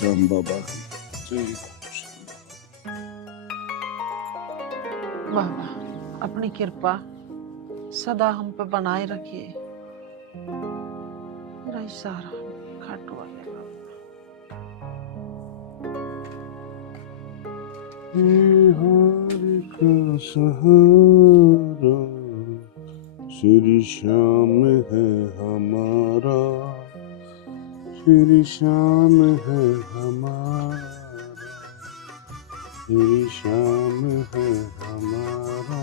श्याम बाबा की जय। बाबा अपनी कृपा सदा हम पे बनाए रखिए। मेरा इशारा खाटू वाले हार का सहारा श्री श्याम है हमारा, श्री श्याम है हमारा, श्री श्याम है हमारा।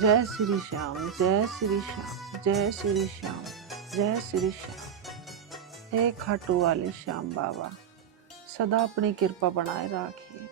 जय श्री श्याम, जय श्री श्याम, जय श्री श्याम, जय श्री श्याम। हे खाटू वाले श्याम बाबा सदा अपनी कृपा बनाए रखिए।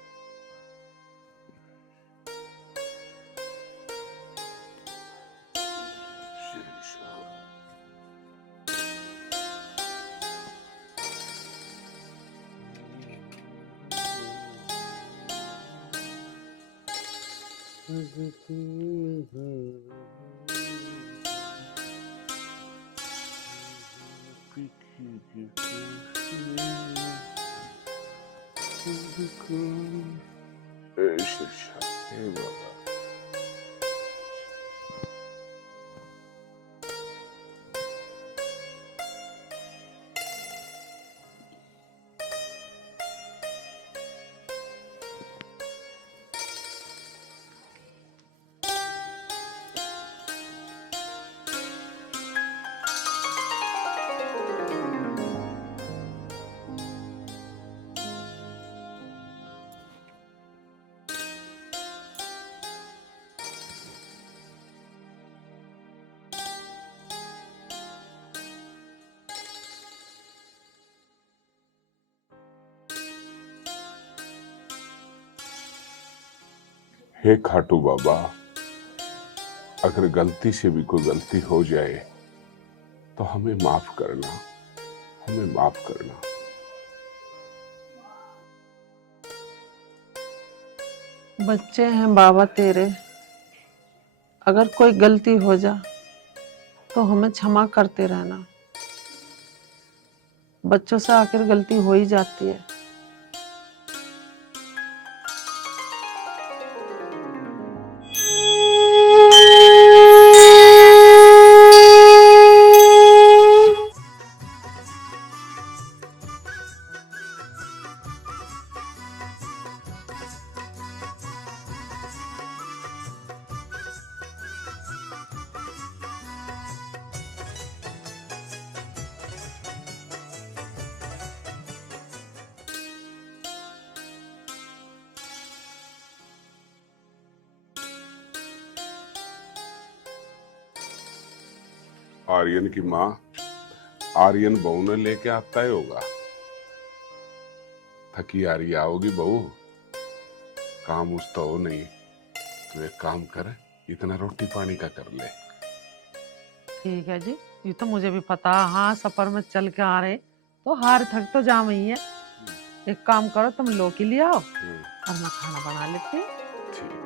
हे खाटू बाबा, अगर गलती से भी कोई गलती हो जाए तो हमें माफ करना, हमें माफ करना। बच्चे हैं बाबा तेरे, अगर कोई गलती हो जा तो हमें क्षमा करते रहना। बच्चों से आखिर गलती हो ही जाती है। आर्यन की माँ आर्यन बहू ने लेके आता ही होगा। थकी आ रही आओगी बहू, काम उस तो हो नहीं। तू एक काम कर, इतना रोटी पानी का कर ले। ठीक है जी, ये तो मुझे भी पता। हाँ सफर में चल के आ रहे तो हार थक तो जाम ही है। एक काम करो, तुम लौकी ले आओ और मैं खाना बना लेती हूँ। ठीक।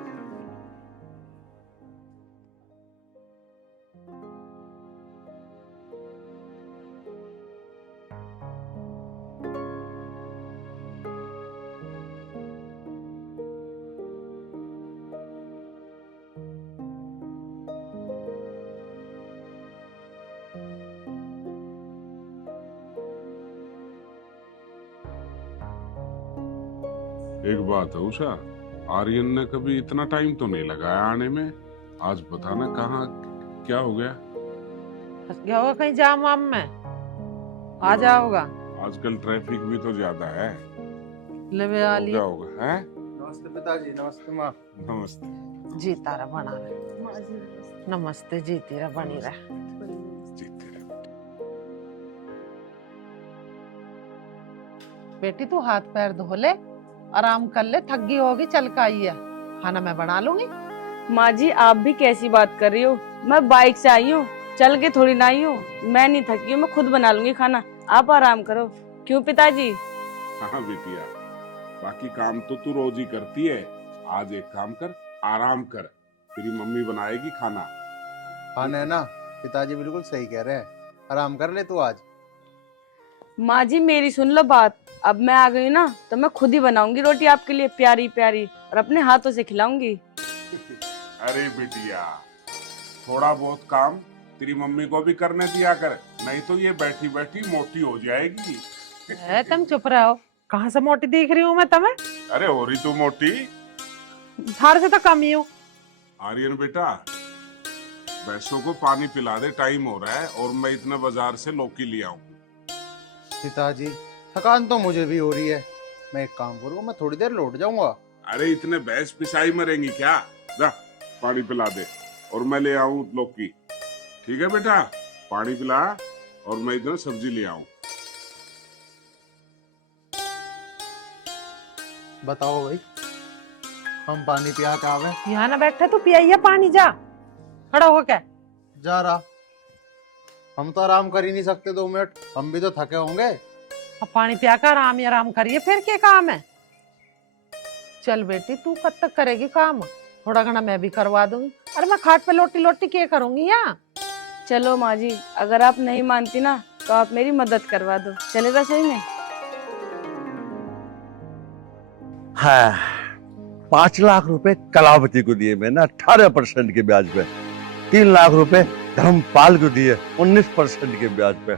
एक बात है उषा, आर्यन ने कभी इतना टाइम तो नहीं लगाया आने में। आज बताना कहाँ क्या हो गया। फंस गया होगा कहीं जाम वाम में, आ जाओगा। आजकल ट्रैफिक भी तो ज्यादा है। ले वे आ हो लिए। गया होगा है। नमस्ते पिताजी। नमस्ते माँ। नमस्ते। जी तारा बना रहे। नमस्ते जी तेरा बनी रहा। जीते रहो। बेटी तू हाथ पैर धो ले, आराम कर ले, थक गई होगी, चल के आई है। खाना मैं बना लूंगी। माँ जी आप भी कैसी बात कर रही हो, मैं बाइक से आई हूँ, चल के थोड़ी ना आई हूँ। मैं नहीं थकी हूँ, मैं खुद बना लूंगी खाना, आप आराम करो। क्यों पिताजी? हाँ बिटिया, बाकी काम तो तू रोज ही करती है। आज एक काम कर, आराम कर, तेरी मम्मी बनाएगी खाना। हाँ नैना, पिताजी बिल्कुल सही कह रहे हैं, आराम कर ले तू आज। माँ जी मेरी सुन लो बात, अब मैं आ गई ना तो मैं खुद ही बनाऊंगी रोटी आपके लिए प्यारी प्यारी और अपने हाथों से खिलाऊंगी। अरे बिटिया, थोड़ा बहुत काम तेरी मम्मी को भी करने दिया कर, नहीं तो ये बैठी बैठी मोटी हो जाएगी। तुम चुप रहो, कहाँ से मोटी दिख रही हूँ मैं तुम्हें? अरे हो रही तू मोटी। झाड़ से तो कम ही हूँ। आर्यन बेटा, भैंसों को पानी पिला दे, टाइम हो रहा है, और मैं इतने बाजार से लौकी ले आऊं। पिताजी थकान तो मुझे भी हो रही है, मैं एक काम करूँ, मैं थोड़ी देर लौट जाऊंगा। अरे इतने भैंस पिसाई मरेंगी क्या? जा पानी पिला दे और मैं ले आऊं लौकी। ठीक है बेटा, पानी पिला और मैं इधर सब्जी ले आऊं। बताओ भाई, हम पानी पिया के आवे? यहाँ ना बैठे तो पियाइया पानी, जा खड़ा हो क्या? जा रहा। हम तो आराम कर ही नहीं सकते 2 मिनट, हम भी तो थके होंगे। अब पानी पिया कर आराम ही आराम करिए, फिर क्या काम है? चल बेटी, तू कब तक करेगी काम? थोड़ा घना मैं भी करवा दूंगी। अरे मैं खाट पे लोटी लोटी क्या करूंगी यहाँ? चलो माँ जी, अगर आप नहीं मानती ना तो आप मेरी मदद करवा दो, चले रसोई में। हाँ, 5 लाख रुपए कलावती को दिए मैंने 18% के ब्याज पे, 3 लाख रुपए धर्मपाल को दिए 19% के ब्याज पे,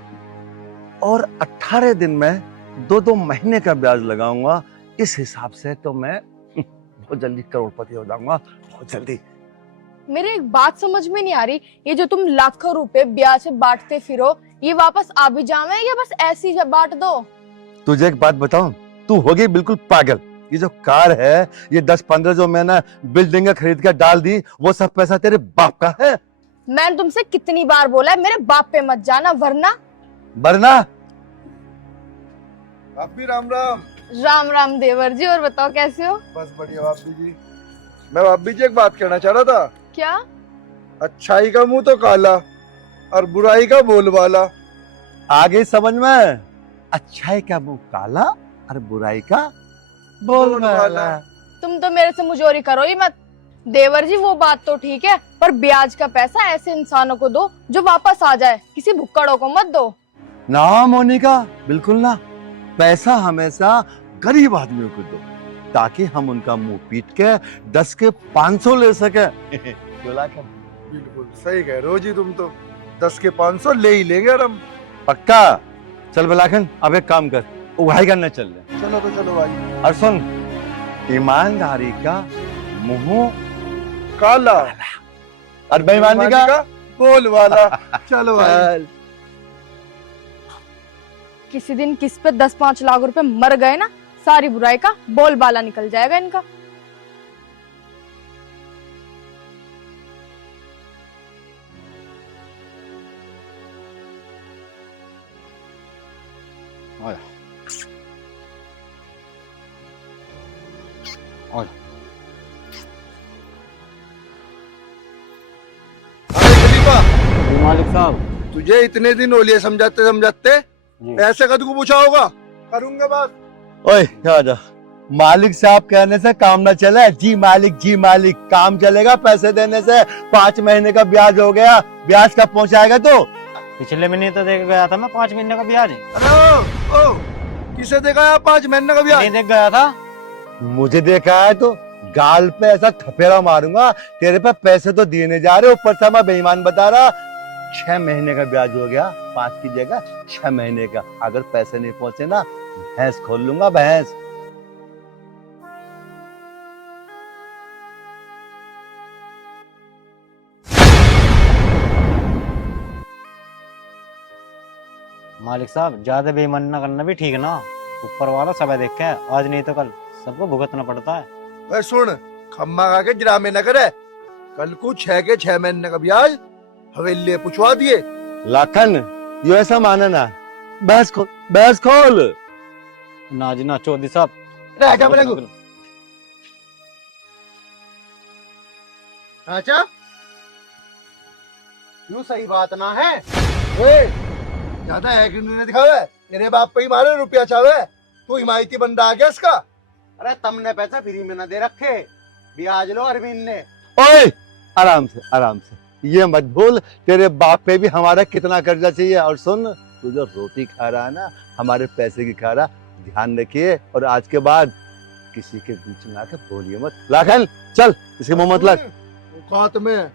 और 18 दिन में 2-2 महीने का ब्याज लगाऊंगा। इस हिसाब से तो मैं बहुत जल्दी करोड़पति हो जाऊंगा, बहुत जल्दी। मेरे एक बात समझ में नहीं आ रही, ये जो तुम लाखों रुपए ब्याज से बांटते फिरो, ये वापस आ भी जावे या बस ऐसे ही बांट दो? तुझे एक बात बताऊं, तू हो गई बिल्कुल पागल। ये जो कार है, ये 10-15 जो मैंने बिल्डिंग खरीद कर डाल दी, वो सब पैसा तेरे बाप का है। मैंने तुमसे कितनी बार बोला है मेरे बाप पे मत जाना, वरना आप भी राम राम। राम राम देवर जी, और बताओ कैसे हो? बस बढ़िया भाभी जी। मैं भाभी जी एक बात कहना चाह रहा था। क्या? अच्छाई का मुंह तो काला और बुराई का बोलबाला। आगे समझ में, अच्छाई का मुंह काला और बुराई का बोलबाला। तुम तो मेरे से मुजोरी करो ही मत। देवर जी वो बात तो ठीक है, पर ब्याज का पैसा ऐसे इंसानों को दो जो वापस आ जाए, किसी भुक्कड़ों को मत दो। ना मोनिका, बिल्कुल ना। पैसा हमेशा गरीब आदमियों को दो, ताकि हम उनका मुंह पीट के 10 के 500 ले सके। बिल्कुल सही कह रहे हो जी, तुम तो 10 के 500 ले ही लेंगे और हम। पक्का। चल बलाखन, अब एक काम कर, उगाई करने चल रहे। चलो तो चलो भाई। और सुन, ईमानदारी का मुंह काला और बेईमानी का बोलबाला। चलो भाई। किसी दिन किस पे 10-5 लाख रुपए मर गए ना, सारी बुराई का बोलबाला निकल जाएगा इनका। मालिक साहब, तुझे इतने दिन हो लिए समझाते समझाते, ऐसे कद को पूछा होगा? करूंगा बात। ओए क्या जा, मालिक साहब कहने से काम ना चले। जी मालिक, जी मालिक, काम चलेगा पैसे देने से। 5 महीने का ब्याज हो गया, ब्याज कब पहुंचाएगा? तो पिछले महीने तो देख गया था मैं 5 महीने का ब्याज। अरे ओ, किसे देखा है 5 महीने का ब्याज? नहीं देख गया था। मुझे देखा है तो गाल पे ऐसा थपेड़ा मारूंगा। तेरे पे पैसे तो दिए नहीं जा रहे, ऊपर से मैं बेईमान बता रहा। 6 महीने का ब्याज हो गया, 5 की जगह 6 महीने का। अगर पैसे नहीं पहुंचे ना, भैंस खोल लूंगा, भैंस। मालिक साहब, ज्यादा बेईमानी ना करना भी ठीक ना। ऊपर वाला सब देख के, आज नहीं तो कल सबको भुगतना पड़ता है। अरे सुन, खम्मा खा के ड्रामे न करे। कल को 6 के 6 महीने का ब्याज हवेली पूछवा दिए। लाखन, ये ऐसा माना ना, भैंस खोल, भैंस खोल। ना जी ना चौधरी साहब। रह जा बनेगु। अच्छा, यूं सही बात ना है। ज्यादा है कि नहीं दिखावे, तेरे बाप पे ही मारे रुपया चावे। तू हिमायती बंदा आ गया इसका। अरे तुमने पैसा फ्री में ना दे रखे, ब्याज लो अरविंद ने। ओए, आराम से, आराम से, ये मत भूल तेरे बाप पे भी हमारा कितना कर्जा चाहिए। और सुन, तू जो रोटी खा रहा है ना, हमारे पैसे की खारा ध्यान रखिए, और आज के बाद किसी के बीच में आके बोलिए मत। लाखन चल, इसके मुंह मत लग। औकात में।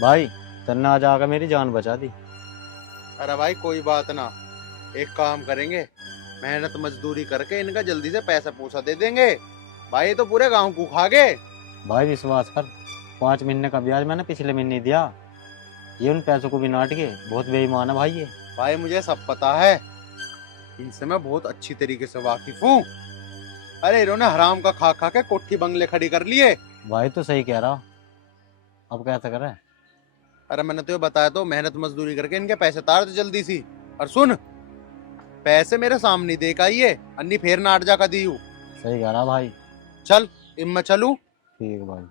भाई तन्ने आज आकर मेरी जान बचा दी। अरे भाई कोई बात ना, एक काम करेंगे, मेहनत मजदूरी करके इनका जल्दी से पैसा पूसा दे देंगे। भाई ये तो पूरे गांव को खा गए। भाई विश्वास कर, 5 महीने का ब्याज मैंने पिछले महीने दिया। ये उन पैसों को भी नाट के बहुत बेईमान है भाई ये। भाई मुझे सब पता है, इनसे मैं बहुत अच्छी तरीके से वाकिफ हूँ। अरे इन्होंने हराम का खा खा के कोठी बंगले खड़ी कर लिए। भाई तो सही कह रहा, अब कैसे करे। अरे मैंने तो ये बताया, तो मेहनत मजदूरी करके इनके पैसे तार दे जल्दी सी। और सुन, पैसे मेरे सामने दे का आइए, अन्नी फेर नाट जा का दी हूँ। सही कह रहा भाई। चल इन मैं चलूं। ठीक भाई।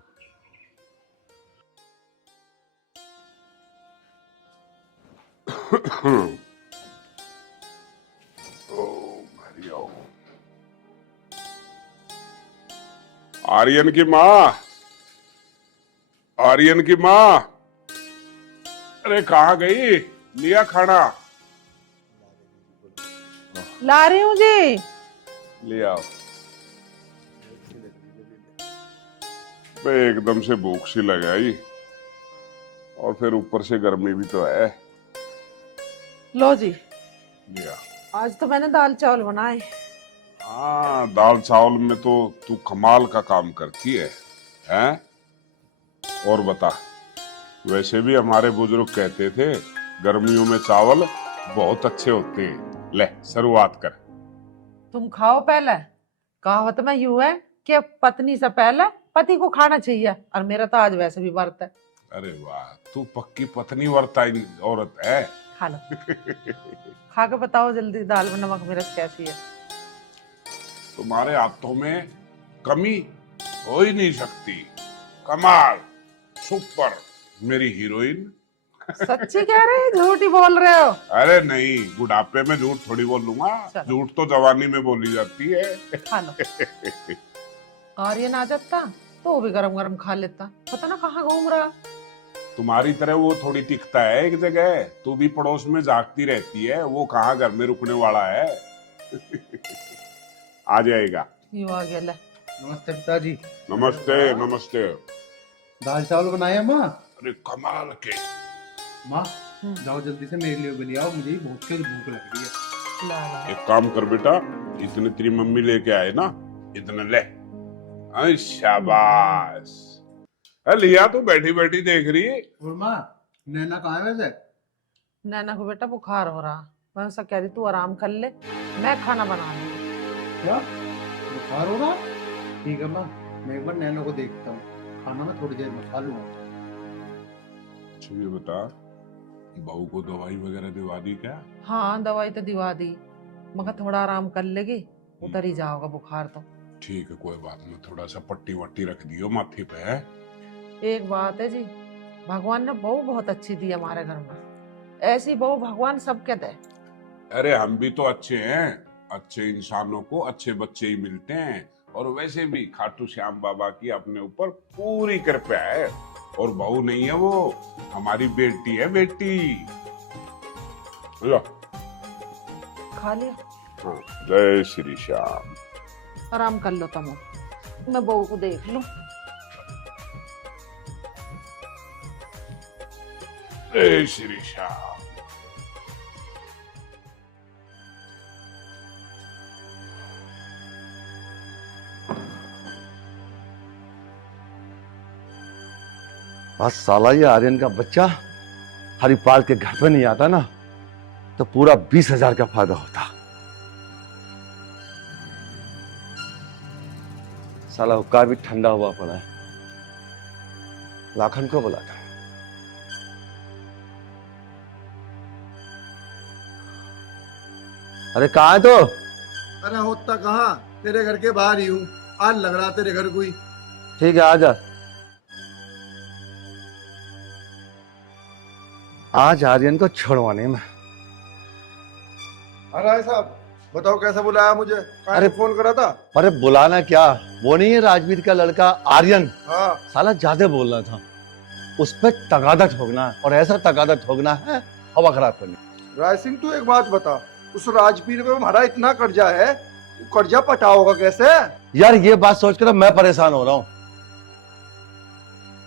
आर्यन की माँ, आर्यन की माँ, अरे कहाँ गई? लिया खाना? ला रही हूँ जी। लिया। बे एकदम से भूख सी लगाई, और फिर ऊपर से गर्मी भी तो है। लो जी, लिया। आज तो मैंने दाल चावल बनाए। हाँ, दाल चावल में तो तू कमाल का काम करती है, हैं? और बता, वैसे भी हमारे बुजुर्ग कहते थे गर्मियों में चावल बहुत अच्छे होते हैं। ले शुरुआत कर। तुम खाओ पहले। कहावत में यूं है कि पत्नी से पहले पति को खाना चाहिए, और मेरा तो आज वैसे भी व्रत है। अरे वाह, तू पक्की पत्नी वर्ताई औरत है। खा लो। खा के बताओ जल्दी, दाल में नमक मिर्च कैसी है? तुम्हारे हाथों में कमी हो ही नहीं सकती। कमाल, सुपर, मेरी हीरोइन। सच्ची कह रहे हो, झूठ ही बोल रहे हो? अरे नहीं, बुढ़ापे में झूठ थोड़ी बोल लूंगा, चलो। झूठ तो जवानी में बोली जाती है। खा लो। आर्यन आ जाता तो वो भी गरम गरम खा लेता, पता ना कहाँ घूम रहा। तुम्हारी तरह वो थोड़ी टिकता है एक जगह, तू भी पड़ोस में जागती रहती है, वो कहाँ घर में रुकने वाला है। आ जाएगा। यूं आ गया ले। नमस्ते पिताजी। नमस्ते नमस्ते। दाल चावल बनाए हैं माँ? अरे कमाल के। माँ जाओ जल्दी से मेरे लिए भी ले आओ, मुझे बहुत तेज भूख लग रही है। ला ला। एक काम कर बेटा, इतने तेरी मम्मी लेके आए ना, इतने ले। अरे शाबाश। लिया तो बैठी बैठी देख रही है। और माँ, नैना कहाँ है वैसे? नैना को बेटा बुखार हो रहा, मैं उससे कह रही तू आराम कर ले, मैं खाना बना लूंगी। क्या बुखार हो रहा? ठीक है माँ, मैं एक बार नैना को देखता हूँ, खाना मैं थोड़ी देर में खा लूंगा। अच्छा ये बता, बहू को दवाई वगैरह दिवा दी क्या? हाँ दवाई तो दिवा दी, मगर थोड़ा आराम कर लेगी, उतर ही जाओगा बुखार तो। ठीक है, कोई बात नहीं, थोड़ा सा पट्टी वट्टी रख दियो माथे पे है। एक बात है जी, भगवान ने बहू बहुत अच्छी दी हमारे घर में, ऐसी बहू भगवान सबके दे। अरे हम भी तो अच्छे हैं, अच्छे इंसानों को अच्छे बच्चे ही मिलते हैं, और वैसे भी खाटू श्याम बाबा की अपने ऊपर पूरी कृपा है। और बहू नहीं है वो, हमारी बेटी है, बेटी। खा लिया? हाँ, जय श्री श्याम। आराम कर लो तुम, मैं बहू को देख लूं। जय श्री श्याम। बस साला ये आर्यन का बच्चा हरिपाल के घर पे नहीं आता ना, तो पूरा 20,000 का फायदा होता। साला हुक्का भी ठंडा हुआ पड़ा है। लाखन को बुलाता। अरे कहाँ है तो? अरे होता कहाँ, तेरे घर के बाहर ही हूँ, आज लग रहा तेरे घर कोई। ठीक है, आ जा। आज आर्यन को छुड़वाने में। अरे साहब बताओ कैसे बुलाया मुझे? अरे फोन करा था। अरे बुलाना क्या, वो नहीं है राजवीर का लड़का आर्यन, हाँ साला ज्यादा बोल रहा था। उस पर तगादा ठोकना है, और ऐसा तगादा ठोकना है हवा खराब करनी। राय सिंह तू एक बात बता, उस राजवीर पे हमारा इतना कर्जा है, वो कर्जा पटा होगा कैसे? यार ये बात सोचकर मैं परेशान हो रहा हूँ।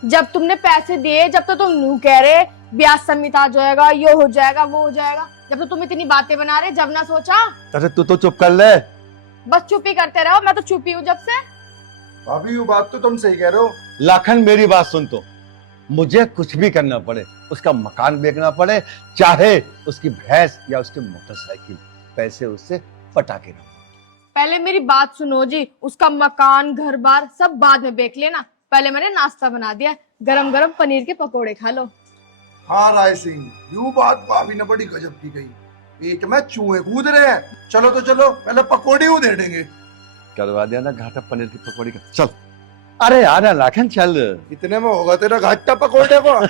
जब तुमने पैसे दिए, जब तो तुम यूं कह रहे ब्याज समित आ जाएगा, ये हो जाएगा, वो हो जाएगा, जब तो तुम इतनी बातें बना रहे, जब ना सोचा। अरे तू तो चुप कर ले। बस चुप ही करते रहो, मैं तो चुप ही हूँ जब से। भाभी वो बात तो तुम सही कह रहे हो। लाखन मेरी बात सुन, तो मुझे कुछ भी करना पड़े, उसका मकान बेचना पड़े, चाहे उसकी भैंस या उसकी मोटरसाइकिल, पैसे उससे पटा के रहो। पहले मेरी बात सुनो जी, उसका मकान घर बार सब बाद में बेच लेना, पहले मैंने नाश्ता बना दिया, गरम गरम पनीर के पकोड़े खा लो। हाँ राय सिंह, यूं बात भाभी ने बड़ी गजब की गई, पेट में चूहे कूद रहे हैं। चलो तो चलो, पहले पकौड़ी वो दे देंगे। करवा दिया ना घाटा पनीर की पकौड़ी का, चल। अरे यार लाखन चल। इतने में होगा तेरा घाटा पकौड़े को।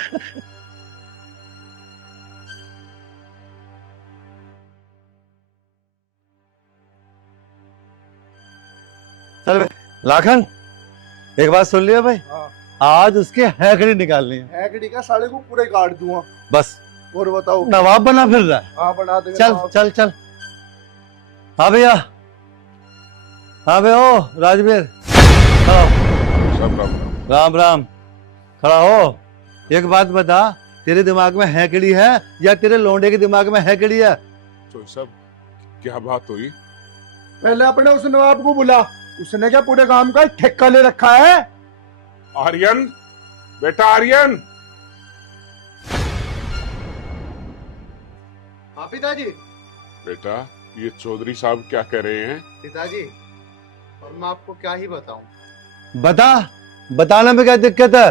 चल लाखन, एक बात सुन लिया भाई, हाँ। आज उसके हैकड़ी निकालनी है। हैकड़ी का साले को पूरे काट दूंगा। बस और बताओ। नवाब बना फिर रहा है। हाँ बना देंगे। चल नवाब। चल चल। हाँ भैया, हाँ भैया, ओ राजवीर, खड़ा हो। सब राम राम राम, खड़ा हो। एक बात बता, तेरे दिमाग में हैकड़ी है या तेरे लौंडे के दिमाग में हैकड़ी है? तो सब क्या बात हुई? पहले अपने उस नवाब को बुला, उसने क्या पूरे काम का ठेका ले रखा है? आर्यन, बेटा आर्यन। हाँ पिताजी। बेटा ये चौधरी साहब क्या कह रहे हैं? पिताजी और मैं आपको क्या ही बताऊं। बता, बताने में क्या दिक्कत है?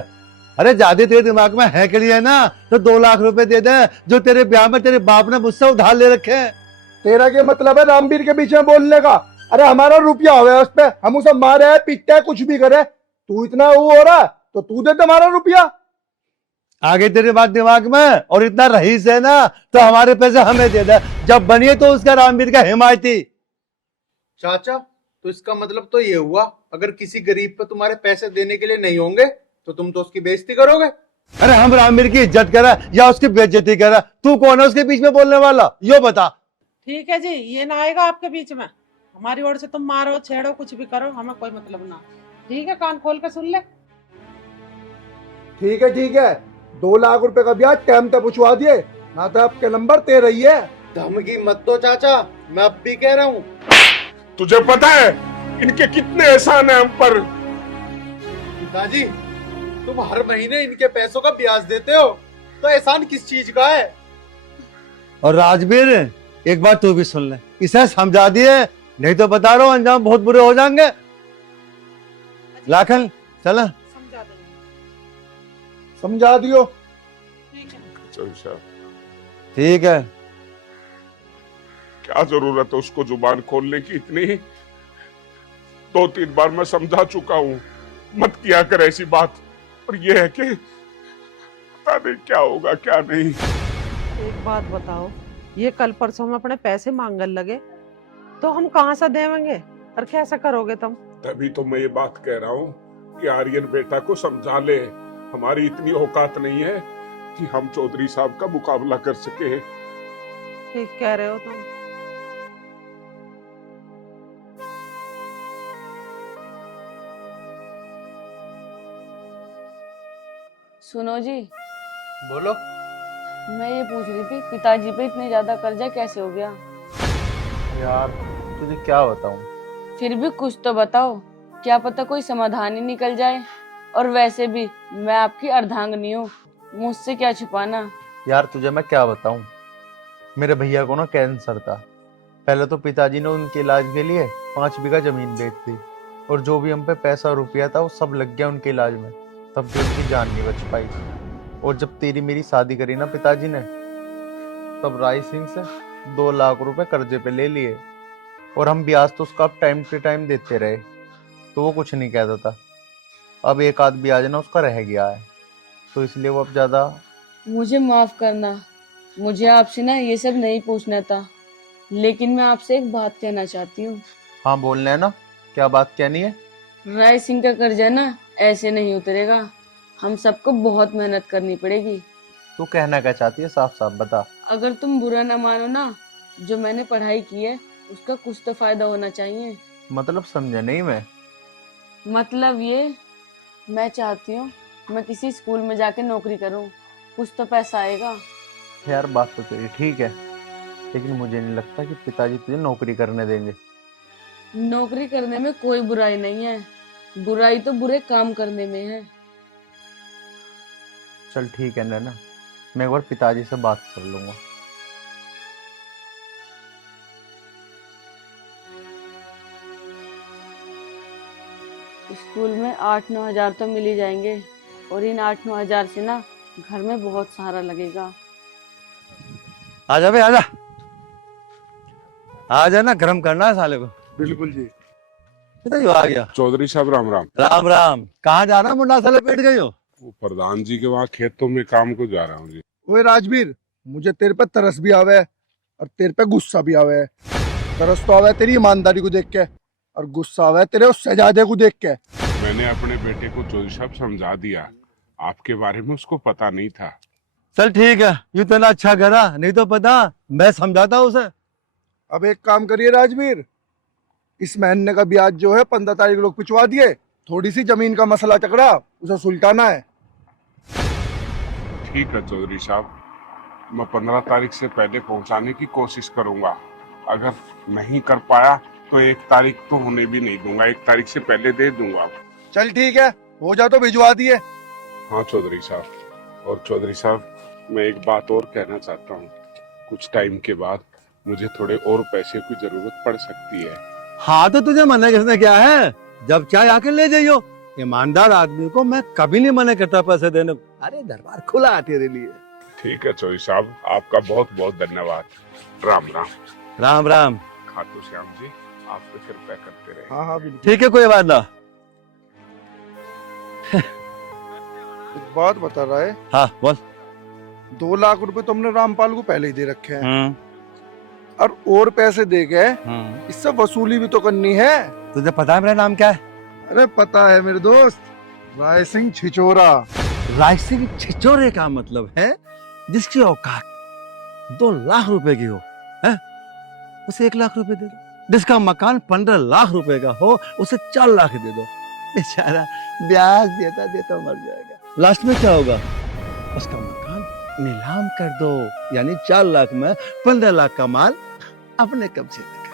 अरे ज्यादा तेरे दिमाग में हैकड़ी है ना, तो 2 लाख रुपए दे दे, जो तेरे ब्याह में तेरे बाप ने मुझसे उधार ले रखे हैं। तेरा क्या मतलब है रामवीर के बीच में बोलने का? अरे हमारा रुपया हो गया उस पे, हम उसे मारे है, पीटते है, कुछ भी करे, तू इतना वो हो रहा तो तू दे हमारा रुपया। आगे तेरे बात दिमाग में, और इतना रईस है ना, तो हमारे पैसे हमें दे दे, जब बनिए तो उसका रामवीर का हिमायती। चाचा तो इसका मतलब तो ये हुआ, अगर किसी गरीब पे तुम्हारे पैसे देने के लिए नहीं होंगे तो तुम तो उसकी बेइज्जती करोगे। अरे हम रामवीर की इज्जत करा या उसकी बेइज्जती करा? तू कौन है उसके बीच में बोलने वाला, यो बता। ठीक है जी, ये ना आएगा आपके बीच में। हमारी ओर से तुम मारो छेड़ो कुछ भी करो, हमें कोई मतलब ना। ठीक है, कान खोल के सुन ले। ठीक है, 2 लाख रुपए का ब्याज टाइम तक पूछवा दिए, ना तो आपके नंबर तेरा ही है। धमकी मत दो चाचा, मैं अब भी कह रहा हूँ। तुझे पता है इनके कितने एहसान है हम पर? पिताजी तुम हर महीने इनके पैसों का ब्याज देते हो, तो एहसान किस चीज का है? और राजवीर एक बात तू भी सुन ले, इसे समझा दिए, नहीं तो बता रहा हूं अंजाम बहुत बुरे हो जाएंगे। लाखन चल। समझा देंगे। समझा दियो। ठीक है। चौधरी साहब ठीक है। क्या जरूरत है उसको जुबान खोलने की इतनी? 2-3 बार मैं समझा चुका हूँ, मत किया कर ऐसी बात। और ये है कि पता नहीं क्या होगा क्या नहीं। एक बात बताओ, ये कल परसों में अपने पैसे मांगने लगे तो हम कहाँ से देवेंगे, और कैसा करोगे तुम? तभी तो मैं ये बात कह रहा हूँ कि आर्यन बेटा को समझा ले, हमारी इतनी औकात नहीं है कि हम चौधरी साहब का मुकाबला कर सके। ठीक कह रहे हो तुम। सुनो जी, बोलो। मैं ये पूछ रही थी पिताजी पे इतने ज्यादा कर्जा कैसे हो गया? यार तुझे क्या बताऊं। फिर भी कुछ तो बताओ, क्या पता कोई समाधान ही निकल जाए। और वैसे भी मैं आपकी अर्धांगिनी हूँ, मुझसे क्या छुपाना। यार तुझे मैं क्या बताऊं, मेरे भैया को ना कैंसर था। पहले तो पिताजी ने उनके इलाज के लिए 5 बीघा जमीन बेच दी, और जो भी हम पे पैसा रुपया था वो सब लग गया उनके इलाज में, तब भी उनकी जान नहीं बच पाई। और जब तेरी मेरी शादी करी ना पिताजी ने, तब राय सिंह से 2 लाख रुपए कर्जे पे ले लिए, और हम ब्याज तो उसका टाइम टू टाइम देते रहे, तो वो कुछ नहीं कहता था। अब एक आध ब्याज ना उसका रह गया है, तो इसलिए वो अब ज्यादा। मुझे माफ करना, मुझे आपसे ना ये सब नहीं पूछना था, लेकिन मैं आपसे एक बात कहना चाहती हूँ। हाँ बोलना है ना, क्या बात कहनी है? राय सिंह का कर्जा ना ऐसे नहीं उतरेगा। हम सबको बहुत मेहनत करनी पड़ेगी। तू कहना क्या चाहती है, साफ साफ बता। अगर तुम बुरा ना मानो ना, जो मैंने पढ़ाई की है उसका कुछ तो फायदा होना चाहिए। मतलब समझा नहीं मैं। मतलब ये, मैं चाहती हूँ मैं किसी स्कूल में जाके नौकरी करूँ, कुछ तो पैसा आएगा। यार बात तो तेरी ठीक है, लेकिन मुझे नहीं लगता कि पिताजी तुझे नौकरी करने देंगे। नौकरी करने में कोई बुराई नहीं है, बुराई तो बुरे काम करने में है। चल ठीक है नैना, मैं एक बार पिताजी से बात कर लूंगा। स्कूल में 8-9 हजार तो मिल ही जाएंगे, और इन 8-9 हजार से ना घर में बहुत सहारा लगेगा। आजा बे आजा, आजा ना, गरम करना है साले को। बिल्कुल जी। पिताजी आ गया। चौधरी साहब राम राम। राम राम। कहाँ जा रहा मुंडा साले, बैठ गई हो? वो प्रधान जी के वहाँ खेतों में काम को जा रहा हूँ जी। ओए राजवीर, मुझे तेरे पे तरस भी आवे है और तेरे पे गुस्सा भी आवे है। तरस तो आवे तेरी ईमानदारी को देख के, और गुस्सा आवे तेरे उस शहजादे को देख के। मैंने अपने बेटे को चौधरी साहब समझा दिया, आपके बारे में उसको पता नहीं था। चल ठीक है, यू तो ना अच्छा करा, नहीं तो पता मैं समझाता उसे। अब एक काम करिए राजवीर, इस महीने का ब्याज जो है 15 तारीख लोग पिछवा दिए। थोड़ी सी जमीन का मसला चकरा, उसे सुलटाना है। ठीक है चौधरी साहब, मैं 15 तारीख से पहले पहुंचाने की कोशिश करूंगा। अगर नहीं कर पाया तो 1 तारीख तो होने भी नहीं दूंगा, 1 तारीख से पहले दे दूंगा। चल ठीक है, हो जा तो भिजवा दिए। हाँ चौधरी साहब। और चौधरी साहब, मैं एक बात और कहना चाहता हूँ, कुछ टाइम के बाद मुझे थोड़े और पैसे की जरूरत पड़ सकती है। हाँ तो तुझे मना किसने किया है? जब चाहे आके ले जाइयो। ईमानदार आदमी को मैं कभी नहीं मना करता पैसे देने को। अरे दरबार खुला है तेरे लिए। ठीक है चौधरी साहब, आपका बहुत बहुत धन्यवाद। राम राम। राम राम। खाटू श्याम जी, आप तो कृपया करते रहे। हाँ हाँ बिल्कुल। ठीक है, कोई बात ना। एक बात बता रहा है, हाँ बोल। 2 लाख रुपए तुमने रामपाल को पहले ही दे रखे हैं, और पैसे दे के इससे वसूली भी तो करनी है। तुझे पता है मेरा नाम क्या है? अरे पता है मेरे दोस्त, राय सिंह छिचोरा। राय सिंह छिचोरे का मतलब है जिसकी औकात 2 लाख रुपए की हो, है? उसे 1 लाख रुपए दे दो। जिसका मकान 15 लाख रुपए का हो उसे 4 लाख दे दो। बेचारा ब्याज देता देता मर जाएगा। लास्ट में क्या होगा? उसका मकान नीलाम कर दो, यानी 4 लाख में 15 लाख का माल अपने कब्जे में कर।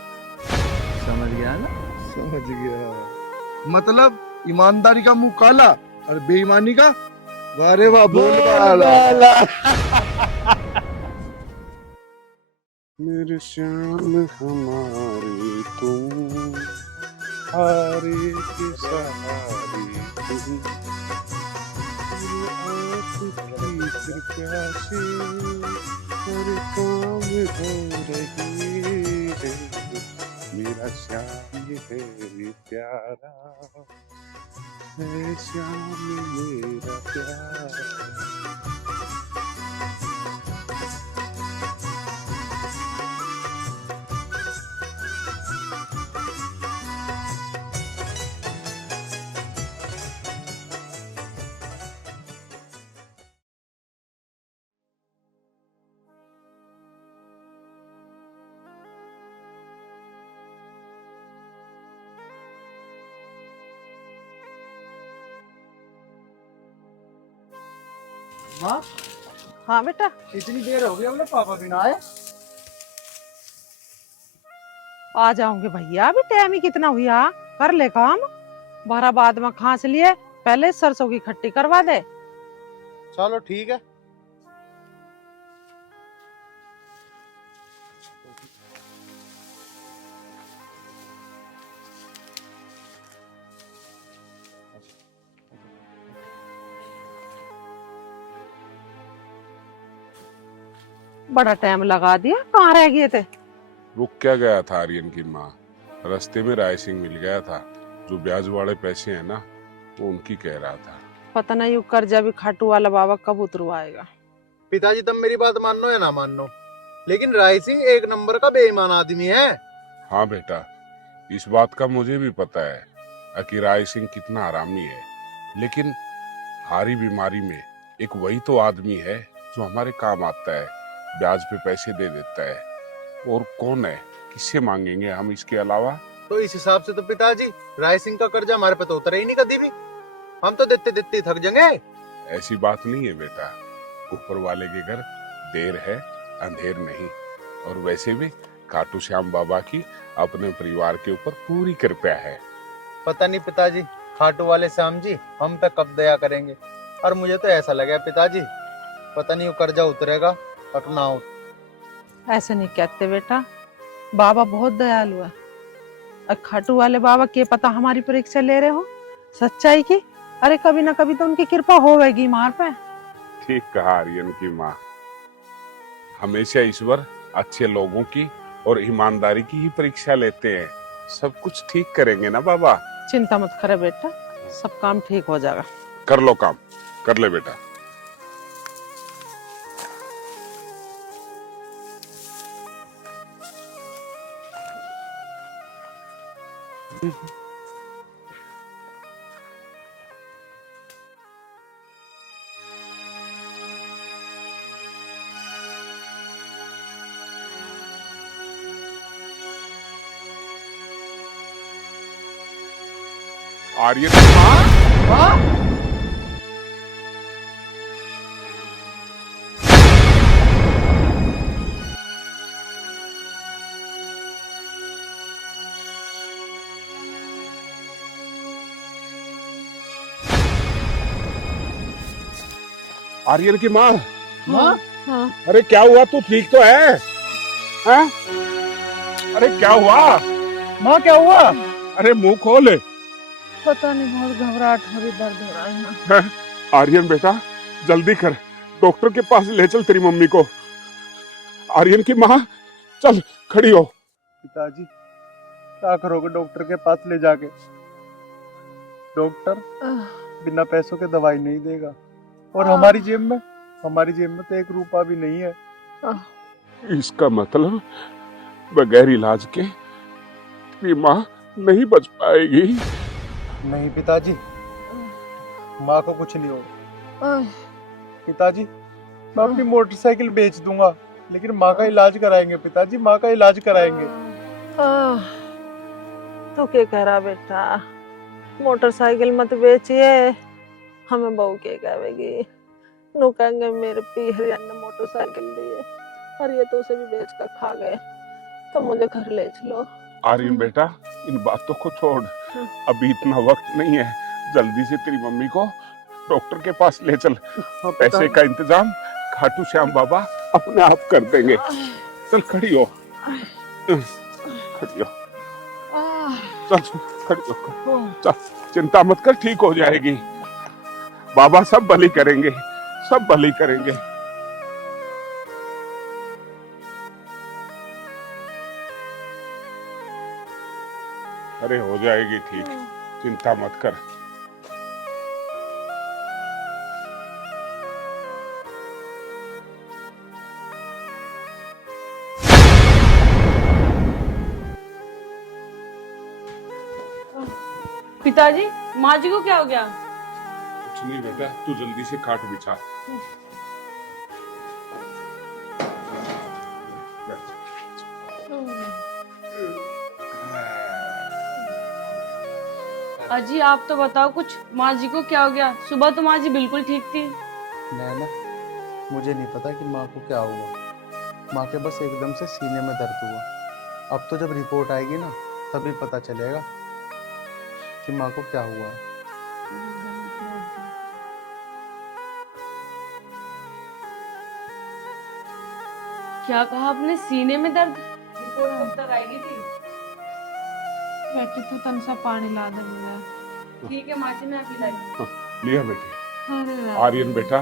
समझ गया ना? समझ गया। मतलब ईमानदारी का मुंह काला और बेईमानी का वारे वाह बोल वाला। मेरे श्याम हमारे तुम, हारे के सहारे तुम, आपकी कृपा से हर काम हो रही है। मेरा श्याम है रे प्यारा, है श्याम मेरा प्यारा। माँ, हाँ बेटा, इतनी देर हो गई हमने पापा भी ना आए। आ जाऊंगे भैया, अभी टाइम ही कितना हुआ। कर ले काम, 12 बाद में खांस लिए, पहले सरसों की खट्टी करवा दे। चलो ठीक है। बड़ा टाइम लगा दिया, कहाँ रह गए थे? रुक क्या गया था आर्यन की माँ, रास्ते में राय सिंह मिल गया था। जो ब्याज वाले पैसे हैं ना, वो उनकी कह रहा था। पता नहीं वो कर्जा भी खाटू वाला बाबा कब उतरवाएगा। पिताजी तुम मेरी बात मानो या ना मानो, लेकिन राय सिंह एक नंबर का बेईमान आदमी है। हाँ बेटा, इस बात का मुझे भी पता है कि राय सिंह कितना हरामी है, लेकिन हारी बीमारी में एक वही तो आदमी है जो हमारे काम आता है, ब्याज पे पैसे दे देता है। और कौन है, किससे मांगेंगे हम इसके अलावा? तो इस हिसाब से तो पिताजी राय सिंह का कर्जा हमारे पे तो उतरा ही नहीं कभी भी। हम तो देते देते थक जाएंगे। ऐसी बात नहीं है बेटा, ऊपर वाले के घर देर है अंधेर नहीं। और वैसे भी खाटू श्याम बाबा की अपने परिवार के ऊपर पूरी कृपा है। पता नहीं पिताजी खाटू वाले श्याम जी हम पे कब दया करेंगे। और मुझे तो ऐसा लगा पिताजी पता नहीं वो कर्जा उतरेगा और ना हो। ऐसे नहीं कहते बेटा, बाबा बहुत दयालु है। और खाटू वाले बाबा के पता हमारी परीक्षा ले रहे हो सच्चाई की। अरे कभी ना कभी तो उनकी कृपा होगी मार पे। ठीक कहा आर्यन की माँ, हमेशा ईश्वर अच्छे लोगों की और ईमानदारी की ही परीक्षा लेते हैं। सब कुछ ठीक करेंगे ना बाबा? चिंता मत करे बेटा, सब काम ठीक हो जाएगा। कर लो काम, कर ले बेटा। आर्यन की माँ, आर्यन की माँ, हाँ। अरे क्या हुआ? तू ठीक तो है? हैं? अरे क्या हुआ माँ? क्या हुआ? अरे मुंह खोल। पता नहीं, बहुत घबराहट हो रही, दर्द हो रहा है। आर्यन बेटा जल्दी कर, डॉक्टर के पास ले चल तेरी मम्मी को। आर्यन की माँ चल खड़ी हो। पिताजी क्या करोगे डॉक्टर के पास ले जाके? डॉक्टर बिना पैसों के दवाई नहीं देगा। और हमारी जेब में तो 1 रुपया भी नहीं है। इसका मतलब बगैर इलाज के तेरी माँ नहीं बच पाएगी। नहीं पिताजी, माँ को कुछ नहीं होगा। पिताजी मैं अपनी मोटरसाइकिल बेच दूंगा, लेकिन माँ का इलाज कराएंगे। पिताजी माँ का इलाज कराएंगे। तो क्या कह रहा बेटा, मोटरसाइकिल मत बेचिए, हमें बहू के कहेगी। नु कहेंगे मेरे पी हरियाणा ने मोटरसाइकिल दी है और ये तो उसे भी बेच कर खा गए, तो मुझे घर ले चलो। आर्यन बेटा इन बातों को छोड़, अभी इतना वक्त नहीं है। जल्दी से तेरी मम्मी को डॉक्टर के पास ले चल। पैसे का इंतजाम खाटू श्याम बाबा अपने आप कर देंगे। चल खड़ी हो, खड़ी हो, चल खड़ी हो, चल चिंता मत कर, ठीक हो जाएगी। बाबा सब भली करेंगे, सब भली करेंगे। अरे हो जाएगी ठीक, चिंता मत कर। पिताजी माँ जी को क्या हो गया? कुछ नहीं बेटा, तू जल्दी से खाट बिछा। अजी आप तो बताओ कुछ, माँ जी को क्या हो गया? सुबह तो माँ जी बिल्कुल ठीक थी। नैना मुझे नहीं पता कि माँ को क्या हुआ। माँ के बस एकदम से सीने में दर्द हुआ। अब तो जब रिपोर्ट आएगी ना तभी पता चलेगा कि माँ को क्या हुआ। क्या कहा आपने? सीने में दर्द? रिपोर्ट कब तक आएगी थी? बेटी तू तन सा पानी ला दे मुझे। ठीक है माँ जी, मैं अभी लाई। लिया बेटे। अरे आर्यन बेटा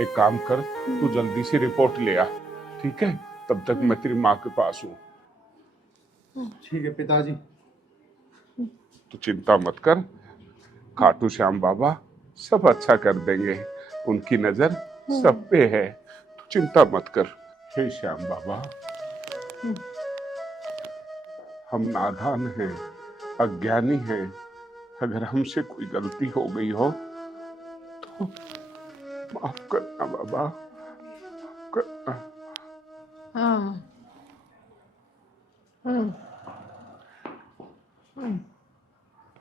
एक काम कर, तू जल्दी से रिपोर्ट ले आ, ठीक है? तब तक मैं तेरी माँ के पास हूँ। ठीक है पिताजी। तू चिंता मत कर, खाटू श्याम बाबा सब अच्छा कर देंगे, उनकी नजर सब पे है। तू चिंता मत कर। हे श्याम बाबा, हम नादान हैं, अज्ञानी हैं। अगर हमसे कोई गलती हो गई हो तो माफ करना बाबा, करना। हाँ।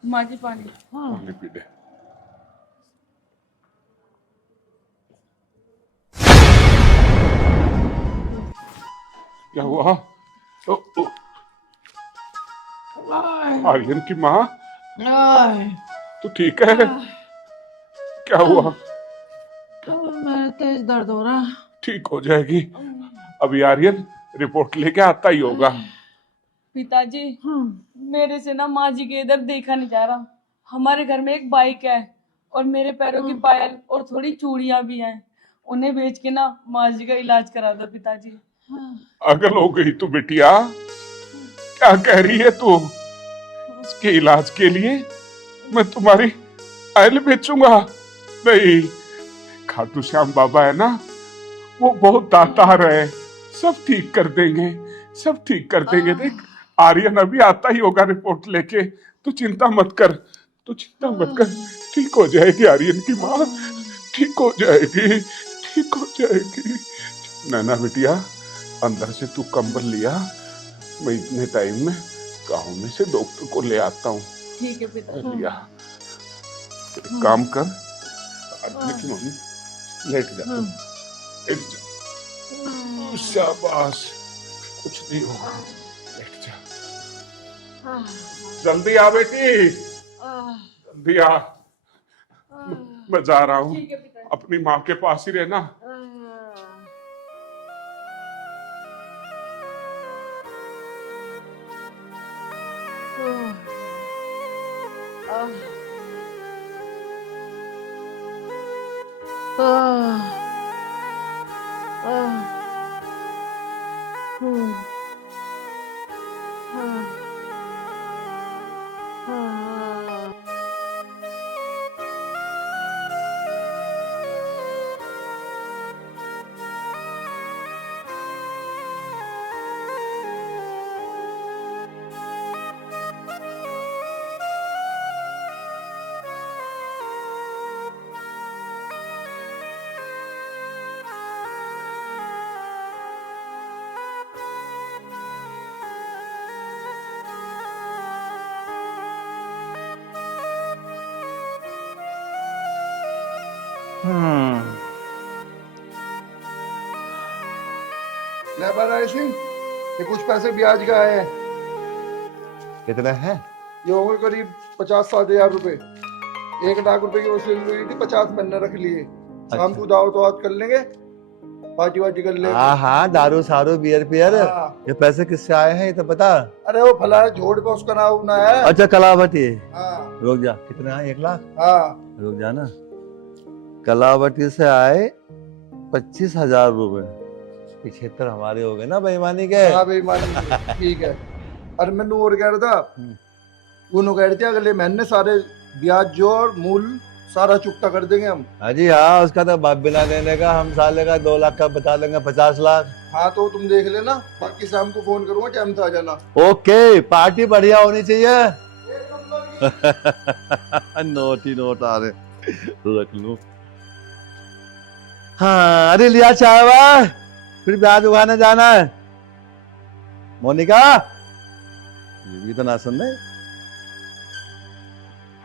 माँ जी पानी। पानी पी ले। क्या हुआ? ओ, ओ, आर्यन की माँ, तू ठीक है? क्या हुआ? मेरा तेज दर्द हो रहा। ठीक हो जाएगी। अभी आर्यन रिपोर्ट लेके आता ही होगा। पिताजी, मेरे से ना माँ जी के इधर देखा नहीं जा रहा। हमारे घर में एक बाइक है और मेरे पैरों की पायल और थोड़ी चूड़ियां भी हैं। उन्हें बेच के ना माँ जी का इलाज करा दो पिताजी। अगल हो गई तू बिटिया, क्या कह रही है तू? इसके इलाज के लिए मैं तुम्हारी पायल बेचूंगा? नहीं, खाटू श्याम बाबा है ना, वो बहुत दातार है, सब ठीक कर देंगे, सब ठीक कर देंगे। देख आर्यन अभी आता ही होगा रिपोर्ट लेके, तू चिंता मत कर, तू चिंता मत कर, ठीक हो जाएगी आर्यन की माँ, ठीक हो जाएगी, ठीक हो जाएगी। नैना बिटिया, अंदर से तू कंबल लिया, मैं इतने टाइम में गांव में से डॉक्टर को ले आता हूँ। ठीक है पिताजी। लिया, एक काम कर, आर्यन की मम्मी लेट जा, लेट जा, शाबाश, कुछ नहीं होगा, लेट जा, जल्दी आ बेटी, जल्दी आ, मैं जा रहा हूँ, अपनी माँ के पास ही रहना। ले बराए सिंह, ये कुछ पैसे ब्याज का है। कितना है? ये होंगे करीब 50-60 हजार रुपए। 1 लाख रुपए की वसूली हुई थी, 50 मैंने रख लिए। शाम को दावत वावत कर लेंगे, पार्टी वार्टी कर लेंगे। हाँ हाँ, दारू सारू बियर पियर। हाँ। ये पैसे किससे आए हैं ये तो बता। अरे वो फला है, झोड़ पे उसका नाम ना है। अच्छा कलावती, हाँ रुक जा, कितना है? 1 लाख? हाँ रुक जा ना, कलावती से आए 25,000 रुपए, 75 हमारे हो गए ना बेईमानी के। हाँ बेईमानी, ठीक है। अरे मैंने और कह रहा था, उन्होंने कह रहे थे अगले महीने सारे ब्याज जो और मूल सारा चुकता कर देंगे हम। अजी हाँ, उसका तो बाप बिना देने का, हम साले का 2 लाख का बता देंगे, 50 लाख। हाँ तो तुम देख लेना, बाकी शाम को फोन करूंगा, टाइम से आ जाना। ओके, पार्टी बढ़िया होनी चाहिए। नोट ही नोट आ रहे, रख लूं। हाँ, अरे लिया चाय वाय, फिर ब्याज उगाने जाना है। मोनिका, ये भी तो ना सुन रहे।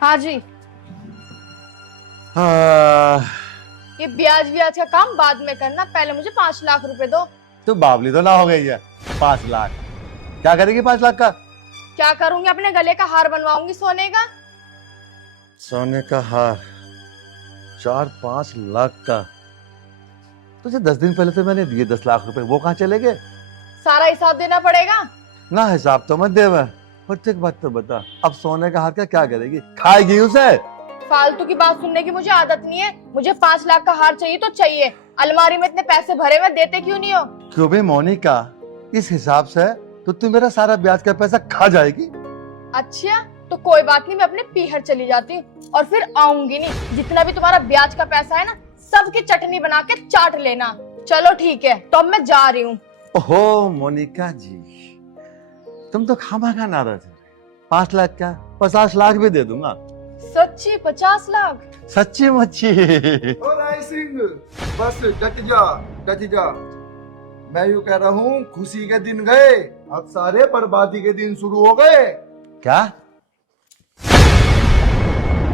हाँ जी, हाँ, ये ब्याज व्याज का काम बाद में करना, पहले मुझे 5 लाख रुपए दो। तो बावली तो ना हो गई है। 5 लाख क्या करेगी? 5 लाख का क्या करूंगी? अपने गले का हार बनवाऊंगी सोने का। सोने का हार 4-5 लाख का? तुझे 10 दिन पहले तो मैंने दिए 10 लाख रुपए, वो कहाँ चले गए? सारा हिसाब देना पड़ेगा। ना हिसाब तो मत दे, पर एक बात तो बता, अब सोने का हार का क्या करेगी? खाएगी उसे? फालतू की बात सुनने की मुझे आदत नहीं है। मुझे 5 लाख का हार चाहिए तो चाहिए। अलमारी में इतने पैसे भरे हुए, देते क्यों नहीं हो? क्यों बे मोनिका, इस हिसाब से तो तू मेरा सारा ब्याज का पैसा खा जाएगी। अच्छा तो कोई बात नहीं, मैं अपने पीहर चली जाती हूँ और फिर आऊंगी नहीं। जितना भी तुम्हारा ब्याज का पैसा है ना, सबकी चटनी बना के चाट लेना। चलो ठीक है, तो अब मैं जा रही हूँ। ओहो मोनिका जी, तुम तो खामा खा नाराज हो। 5 लाख क्या, 50 लाख भी दे दूंगा, सच्ची 50 लाख? सच्ची मच्छी। ओ राय सिंह, बस डट जा। मैं यूं कह रहा हूँ, खुशी के दिन गए, अब सारे बर्बादी के दिन शुरू हो गए। क्या?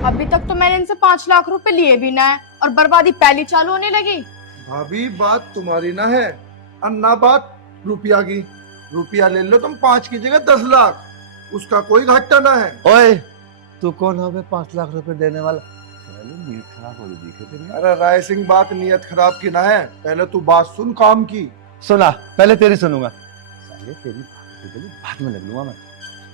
अभी तक तो मैंने इनसे 5 लाख रुपए लिए भी ना है और बर्बादी पहली चालू होने लगी। भाभी बात तुम्हारी ना है, अन्ना बात रुपया की। रुपया ले लो तुम 5 की जगह 10 लाख, उसका कोई घाटा ना है। ओए, तू कौन है 5 लाख रुपए देने वाला? नीयत खराब हो रही है तेरी। अरे राय सिंह, बात नियत खराब की ना है, पहले तू बात सुन काम की। सुना, पहले तेरी सुनूंगा। साले तेरी बात में लग लूंगा मैं।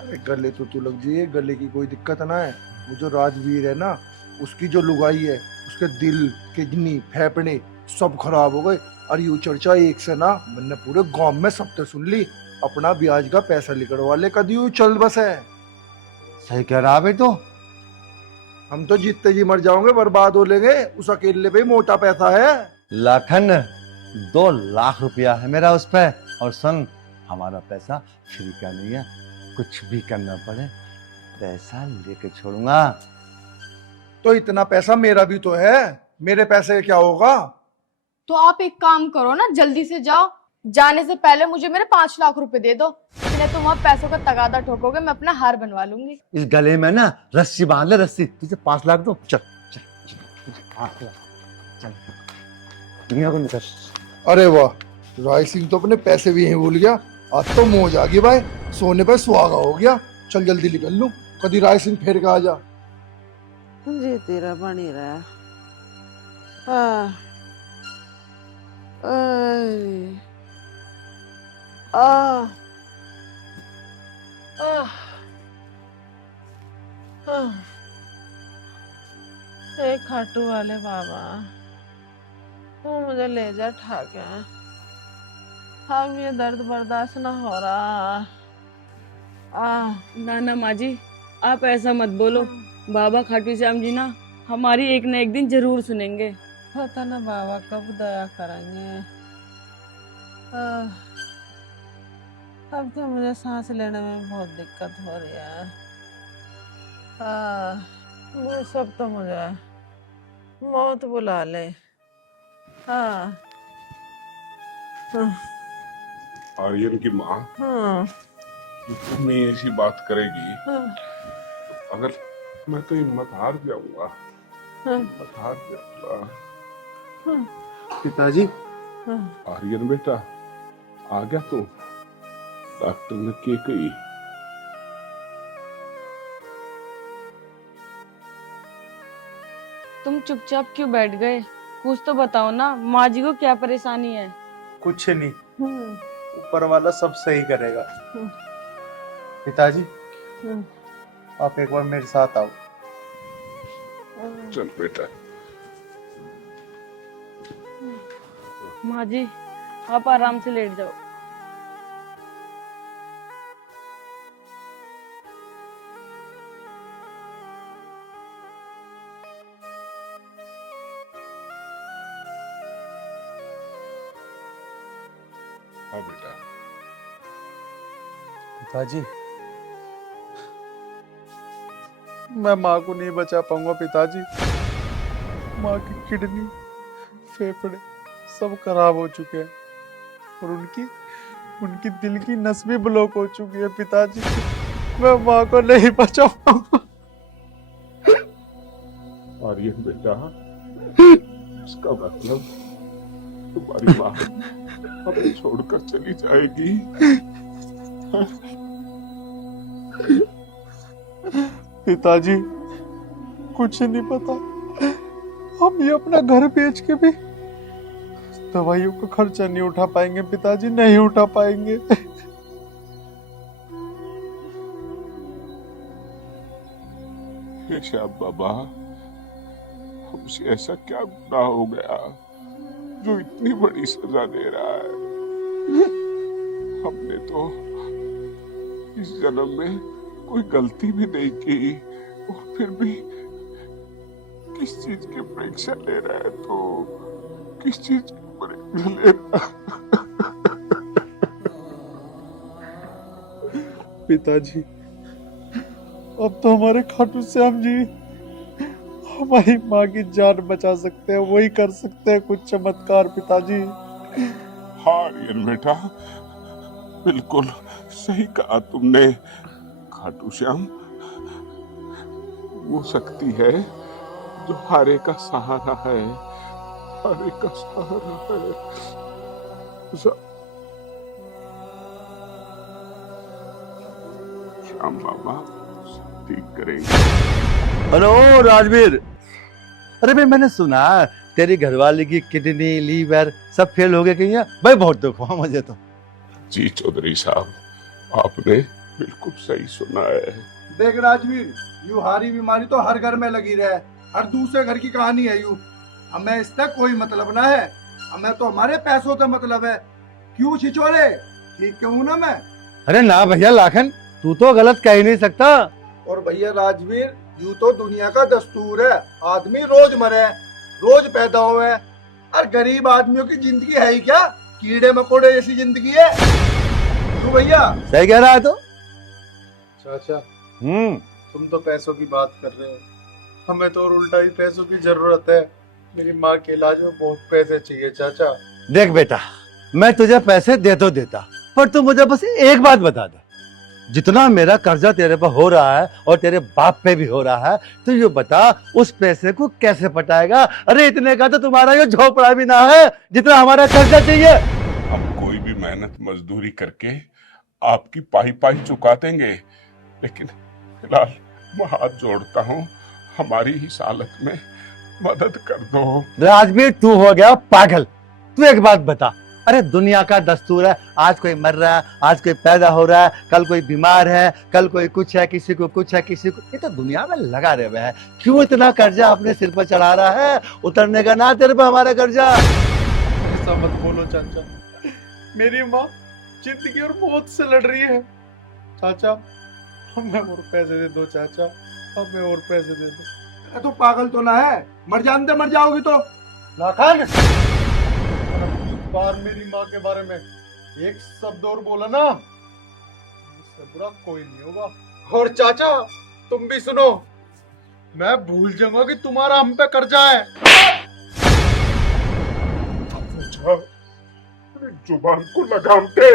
अरे गले तो तू लग जाइए, गले की कोई दिक्कत ना है। वो जो राजवीर है ना, उसकी जो लुगाई है, उसके दिल, किडनी, फेफड़े सब खराब हो गए। और यू चर्चा एक से ना मैंने पूरे गांव में सबसे सुन ली। अपना ब्याज का पैसा निकलवा ले, कदी यू चल बस है। सही कह रहा भाई तो। हम तो जीतते जी मर जाओगे, बर्बाद हो लेंगे। उस अकेले पे ही मोटा पैसा है। लाखन 2 लाख रुपया है मेरा उस पे। और सुन, हमारा पैसा फ्री का नहीं है, कुछ भी करना पड़े पैसा लेके छोड़ूंगा। तो इतना पैसा मेरा भी तो है, मेरे पैसे क्या होगा? तो आप एक काम करो ना, जल्दी से जाओ, जाने से पहले मुझे मेरे 5 लाख रुपए दे दो। नहीं तुम वहाँ पैसों का तगादा ठोकोगे, मैं अपना हार बनवा लूंगी। इस गले में ना रस्सी बांध ले, रस्सी। तुझे 5 लाख दो, चल चल चल, तुझे 5 लाख, चल दुनिया को निकल। अरे वाह, राय सिंह तो अपने पैसे भी यहीं भूल गया। आज तो मौज आ गई भाई, सोने पे सुहागा हो गया। चल जल्दी निकल लूं, कदी राय सिंह फेर के आ जा। जी तेरा बनी रहा। हाँ। आय। आह। आह। आह। हे खाटू वाले बाबा, तू मुझे ले जा ठाके। अब ये दर्द बर्दाश्त ना हो रहा। ना ना माँ जी, आप ऐसा मत बोलो। बाबा खाटू श्याम जी ना हमारी एक न एक दिन जरूर सुनेंगे। पता ना बाबा कब दया करेंगे। अब तो मुझे सांस लेने में बहुत दिक्कत हो रही है। वो सब तो मुझे मौत बुला ले। हाँ। आर्यन की माँ हाँ। तुम्हें ऐसी बात करेगी, हाँ। अगर मैं तो हिम्मत हार जाऊंगा। हाँ। हिम्मत हार जाऊंगा। पिताजी, हाँ। आर्यन बेटा, आ गया तू? डॉक्टर ने क्या कही? तुम चुपचाप क्यों बैठ गए? कुछ तो बताओ ना, माँ जी को क्या परेशानी है? कुछ नहीं, ऊपर वाला सब सही करेगा। पिताजी, आप एक बार मेरे साथ आओ। चल बेटा। माँ जी, आप आराम से लेट जाओ। हाँ बेटा। पिताजी, मैं माँ को नहीं बचा पाऊंगा पिताजी। माँ की किडनी, फेफड़े सब खराब हो चुके हैं और उनकी दिल की नस भी ब्लॉक हो चुकी है पिताजी। मैं माँ को नहीं बचा पाऊंगा। आर्यन बेटा, इसका मतलब तुम्हारी माँ हमें छोड़कर चली जाएगी। पिताजी, कुछ नहीं पता, हम ये अपना घर बेच के भी दवाइयों का खर्चा नहीं उठा पाएंगे पिताजी, नहीं उठा पाएंगे। हे श्याम बाबा, हमसे ऐसा क्या गुनाह हो गया जो इतनी बड़ी सजा दे रहा है? हमने तो इस जन्म में कोई गलती भी नहीं की और फिर भी किस चीज की परीक्षा ले रहा है? तो किस चीज की परीक्षा ले रहा? पिताजी, अब तो हमारे खाटू श्याम जी हमारी माँ की जान बचा सकते हैं, वही कर सकते हैं कुछ चमत्कार पिताजी। हाँ आर्यन बेटा, बिल्कुल सही कहा तुमने। खाटू श्याम वो शक्ति है जो हारे का सहारा है, हारे का सहारा है। श्याम बाबा सब ठीक करेंगे। हेलो राजवीर, अरे भाई मैंने सुना तेरी घरवाली की किडनी लीवर सब फेल हो गए कहीं, भाई बहुत दुख हुआ मुझे तो। जी चौधरी साहब, आपने बिल्कुल सही सुना है। देख राजवीर, यू हारी बीमारी तो हर घर में लगी रहे, हर दूसरे घर की कहानी है यू। हमें इससे कोई मतलब ना है, हमें तो हमारे पैसों से मतलब है। क्यों छिछोरे, ठीक क्यों ना मैं? अरे ना भैया लाखन, तू तो गलत कह ही नहीं सकता। और भैया राजवीर, यूं तो दुनिया का दस्तूर है, आदमी रोज मरे, रोज पैदा हुए, और गरीब आदमियों की जिंदगी है ही क्या? कीड़े मकोड़े जैसी जिंदगी है। तू भैया सही कह रहा है तो। चाचा, हम्म, तुम तो पैसों की बात कर रहे हो, हमें तो और उल्टा ही पैसों की जरूरत है। मेरी माँ के इलाज में बहुत पैसे चाहिए चाचा। देख बेटा, मैं तुझे पैसे दे तो देता, पर तू मुझे बस एक बात बता दे, जितना मेरा कर्जा तेरे पर हो रहा है और तेरे बाप पे भी हो रहा है, तो ये बता उस पैसे को कैसे पटाएगा? अरे इतने का तो तुम्हारा ये झोपड़ा भी ना है जितना हमारा कर्जा चाहिए। हम कोई भी मेहनत मजदूरी करके आपकी पाई पाई चुका देंगे, लेकिन फिलहाल मैं हाथ जोड़ता हूँ, हमारी इस हालत में मदद कर दो। राजवीर तू हो गया पागल। तू एक बात बता, अरे दुनिया का दस्तूर है, आज कोई मर रहा है, आज कोई पैदा हो रहा है, कल कोई बीमार है, कल कोई कुछ है, किसी को कुछ है, किसी को, ये तो दुनिया में लगा रहे हुए है। क्यों इतना कर्जा अपने सिर पर चढ़ा रहा है? उतरने का ना तेरे पे हमारा कर्जा। ऐसा मत बोलो चाचा, मेरी माँ जिंदगी और मौत से लड़ रही है। चाचा हमें और पैसे दे दो, चाचा हमें और पैसे दे दो। तू पागल तो ना है? मर जानते मर जाओगी तो। लाखन, बार मेरी माँ के बारे में एक शब्द और बोला ना, इससे बुरा कोई नहीं होगा। और चाचा तुम भी सुनो, मैं भूल जाऊंगा कि तुम्हारा हम पे कर्जा है। जुबान को लगाम दे।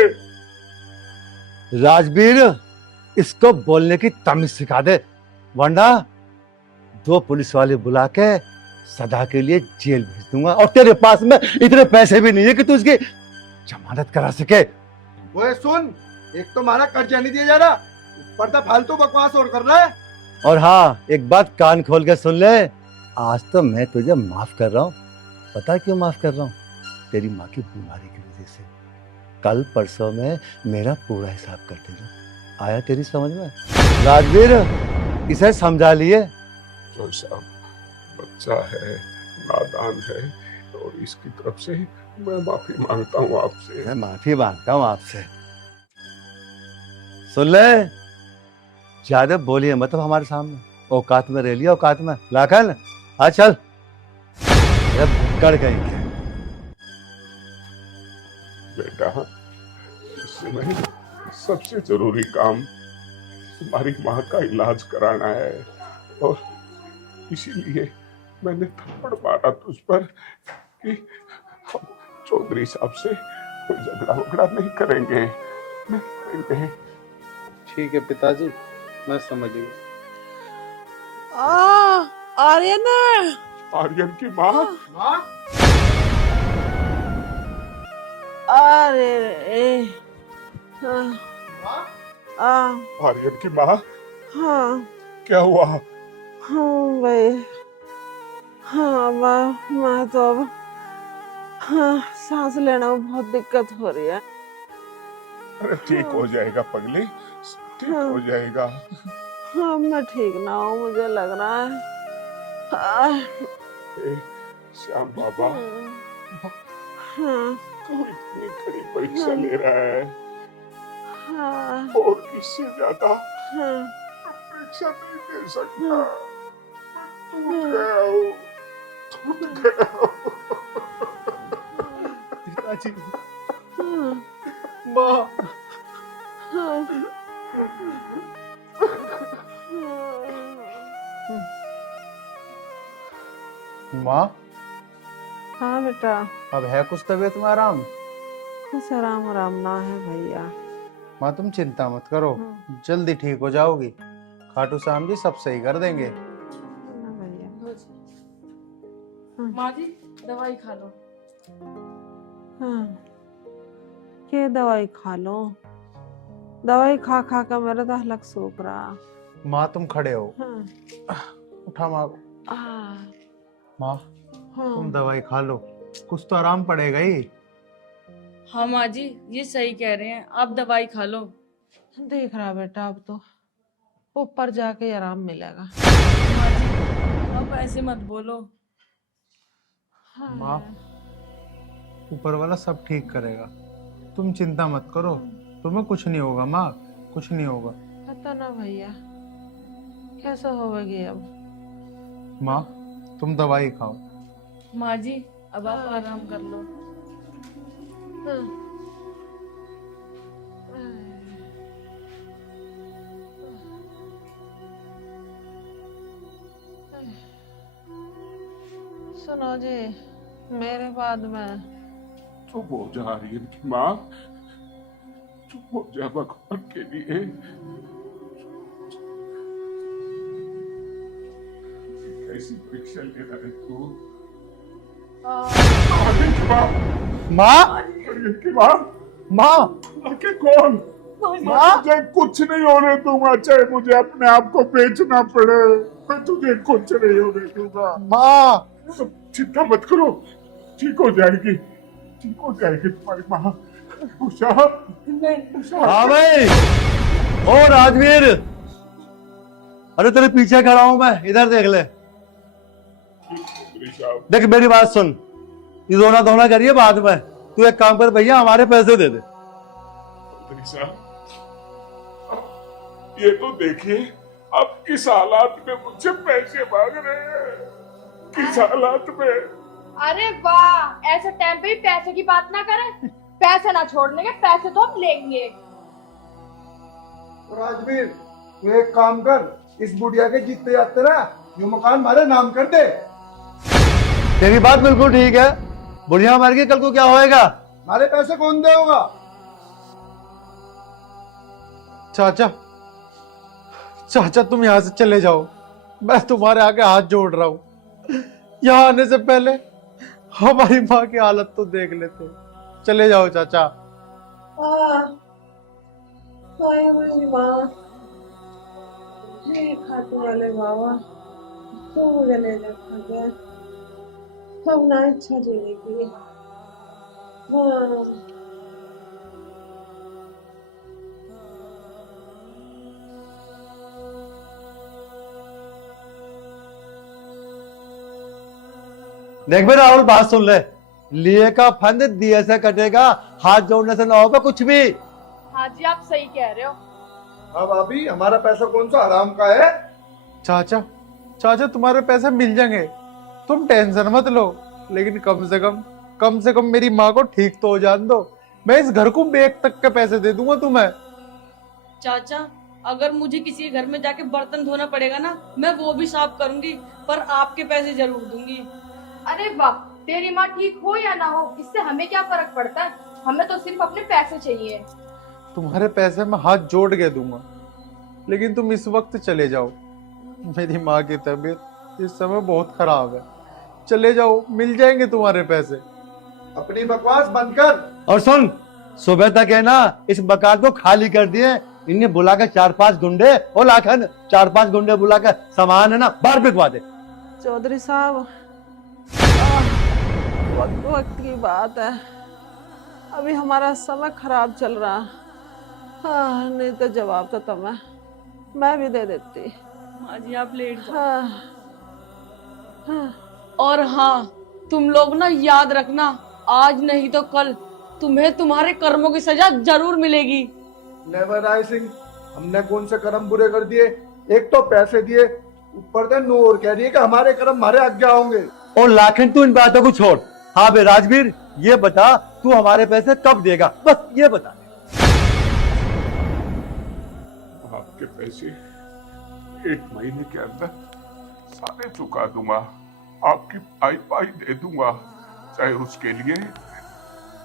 राजवीर इसको बोलने की तमीज सिखा दे, वरना 2 पुलिस वाले बुला के सदा के लिए जेल भेज दूंगा, और तेरे पास में इतने पैसे भी नहीं है कि तू उसकी जमानत करा सके। वो सुन, एक तो हमारा कर्जा नहीं दिया जा रहा, ऊपर तो फालतू बकवास और कर रहा है। और हाँ, एक बात कान खोल के सुन ले, आज तो मैं तुझे माफ कर रहा हूँ। पता क्यों माफ कर रहा हूँ? तेरी माँ की बीमारी की वजह से। कल परसों में मेरा पूरा हिसाब कर देना। आया तेरी समझ में? राजवीर इसे समझा लिए। जो साहब बच्चा है, नादान है, और इसकी तरफ से मैं माफी मांगता हूँ आपसे। मैं माफी मांगता हूँ आपसे। सुन ले, ज्यादा बोलिए मत हमारे सामने, औकात में रह लिया, औकात में। लाखन आ चल, भुक्कड़ कहीं के। बेटा, इस समय सबसे जरूरी काम तुम्हारी माँ का इलाज कराना है, और इसीलिए मैंने थप्पड़ मारा तुझ पर कि हम चौधरी साहब से कोई झगड़ा वगड़ा नहीं करेंगे। ठीक है पिताजी, मैं समझ गया। आर्यन, आर्यन की माँ। माँ अरे रे, हाँ, माँ आर्यन की माँ, हाँ क्या हुआ? हाँ भाई, हाँ मैं तो अब, हाँ, सांस लेने में बहुत दिक्कत हो रही है। अरे ठीक हो जाएगा पगली, ठीक हो जाएगा। हाँ मैं ठीक ना हूँ, मुझे लग रहा है। ए, श्याम बाबा, हाँ तू इतनी कड़ी परीक्षा ले रहा है, हाँ और इससे ज्यादा हाँ परीक्षा नहीं दे सकता। मैं टूट गया हूँ, टूट गया हूँ। पिताजी, हाँ माँ, हाँ माँ, हाँ बेटा, अब है कुछ तबीयत में आराम? कुछ आराम आराम ना है भैया। माँ तुम चिंता मत करो, हाँ। जल्दी ठीक हो जाओगी। खाटू श्याम जी सब सही कर देंगे। ना भैया। माँ जी दवाई खा लो। हाँ, ये दवाई खा लो। दवाई खा खा कर मेरा तो हलक सूख रहा। माँ तुम खड़े हो, हाँ। उठा माँ। माँ हाँ। तुम दवाई खा लो, कुछ तो आराम पड़ेगा ही। हाँ माँ जी ये सही कह रहे हैं, आप दवाई खा लो। देख रहा बेटा, अब तो ऊपर जाके आराम मिलेगा। माँ जी आप ऐसे मत बोलो। हाँ। माँ ऊपर वाला सब ठीक करेगा, तुम चिंता मत करो। तुम्हें कुछ नहीं होगा माँ, कुछ नहीं होगा। पता ना भैया कैसा होगी अब। माँ तुम दवाई खाओ। माँ जी अब आप आराम कर लो। सुनो जी, मेरे बाद में चुप हो जा रही है इनकी माँ, चुप हो जा भगवान के लिए। कैसी परीक्षा ले रहा है तू? इनकी माँ, माँ, इनकी माँ, माँ, आके कौन? माँ, मुझे कुछ नहीं होने दूंगा, चाहे मुझे अपने आप को बेचना पड़े, मैं तुझे कुछ नहीं होने दूंगा। माँ, चिंता मत करो, ठीक हो जाएगी, ठीक हो जाएगी तुम्हारी माँ। उषा, हाँ भाई, ओ राजवीर, अरे तेरे पीछे खड़ा हूं मैं, इधर देख ले। देख मेरी बात सुन, ये रोना धोना करिए बाद में। तू एक काम कर भैया, हमारे पैसे दे दे। ये तो देखिए अब किस हालात में मुझसे पैसे मांग रहे हैं, किस हालात में। अरे वाह, ऐसे टाइम पे भी पैसे की बात ना करें। पैसे ना छोड़ने के, पैसे तो हम लेंगे। राजवीर तू एक काम कर, इस बुढ़िया के जीतते जाते ना ये मकान हमारे नाम कर दे। तेरी बात बिल्कुल ठीक है, बुढ़िया मर गई, कल को क्या होएगा? हमारे पैसे कौन देगा? चाचा, चाचा तुम यहाँ से चले जाओ, मैं तुम्हारे आगे हाथ जोड़ रहा हूँ। यहाँ आने से पहले हमारी माँ की हालत तो देख लेते। चले जाओ चाचा। मेरी माँ, हे खाटू वाले बाबा, तू मुझे ले जा गया, हम ना इच्छा जीने की। हाँ। देख बे राहुल, बात सुन ले, लिए का फंद दिए से कटेगा, हाथ जोड़ने से ना होगा कुछ भी। हाँ जी आप सही कह रहे हो। हाँ भाभी, हमारा पैसा कौन सा हराम का है? चाचा, चाचा तुम्हारे पैसे मिल जाएंगे, तुम टेंशन मत लो। लेकिन कम से कम मेरी माँ को ठीक तो हो जान दो। मैं इस घर को बेच तक के पैसे दे दूंगा तुम्हें। चाचा अगर मुझे किसी के घर में जाके बर्तन धोना पड़ेगा ना, मैं वो भी साफ करूंगी, पर आपके पैसे जरूर दूंगी। अरे वाह, तेरी माँ ठीक हो या ना हो, इससे हमें क्या फर्क पड़ता है। हमें तो सिर्फ अपने पैसे चाहिए। तुम्हारे पैसे मैं हाथ जोड़ के दूंगा, लेकिन तुम इस वक्त चले जाओ। मेरी माँ की तबीयत इस समय बहुत खराब है। चले जाओ, मिल जाएंगे तुम्हारे पैसे। अपनी बकवास बंद कर। और सुन, सुबह तक है ना इस मकान को खाली कर दिए। इन्हें बुला कर 4-5 गुंडे, और लाखन 4-5 गुंडे बुला कर सामान है ना बाहर बिकवा दे। चौधरी साहब, वक्त की बात है, अभी हमारा समय खराब चल रहा। हाँ, नहीं तो जवाब तो तुम्हें मैं भी दे देती। माँ जी आप लेट जाओ। हाँ। हाँ। और हाँ, तुम लोग ना याद रखना, आज नहीं तो कल तुम्हें तुम्हारे कर्मों की सजा जरूर मिलेगी। नेवर राय सिंह, हमने कौन से कर्म बुरे कर दिए? एक तो पैसे दिए, ऊपर से नो और कह रही है कि हमारे कर्म हमारे आज्ञा होंगे। और लाखन तू इन बातों को छोड़। हाँ बे राजवीर, ये बता तू हमारे पैसे कब देगा, बस ये बता। आपके पैसे 1 महीने के अंदर सारे चुका दूंगा। आपकी पाई पाई दे दूंगा, चाहे उसके लिए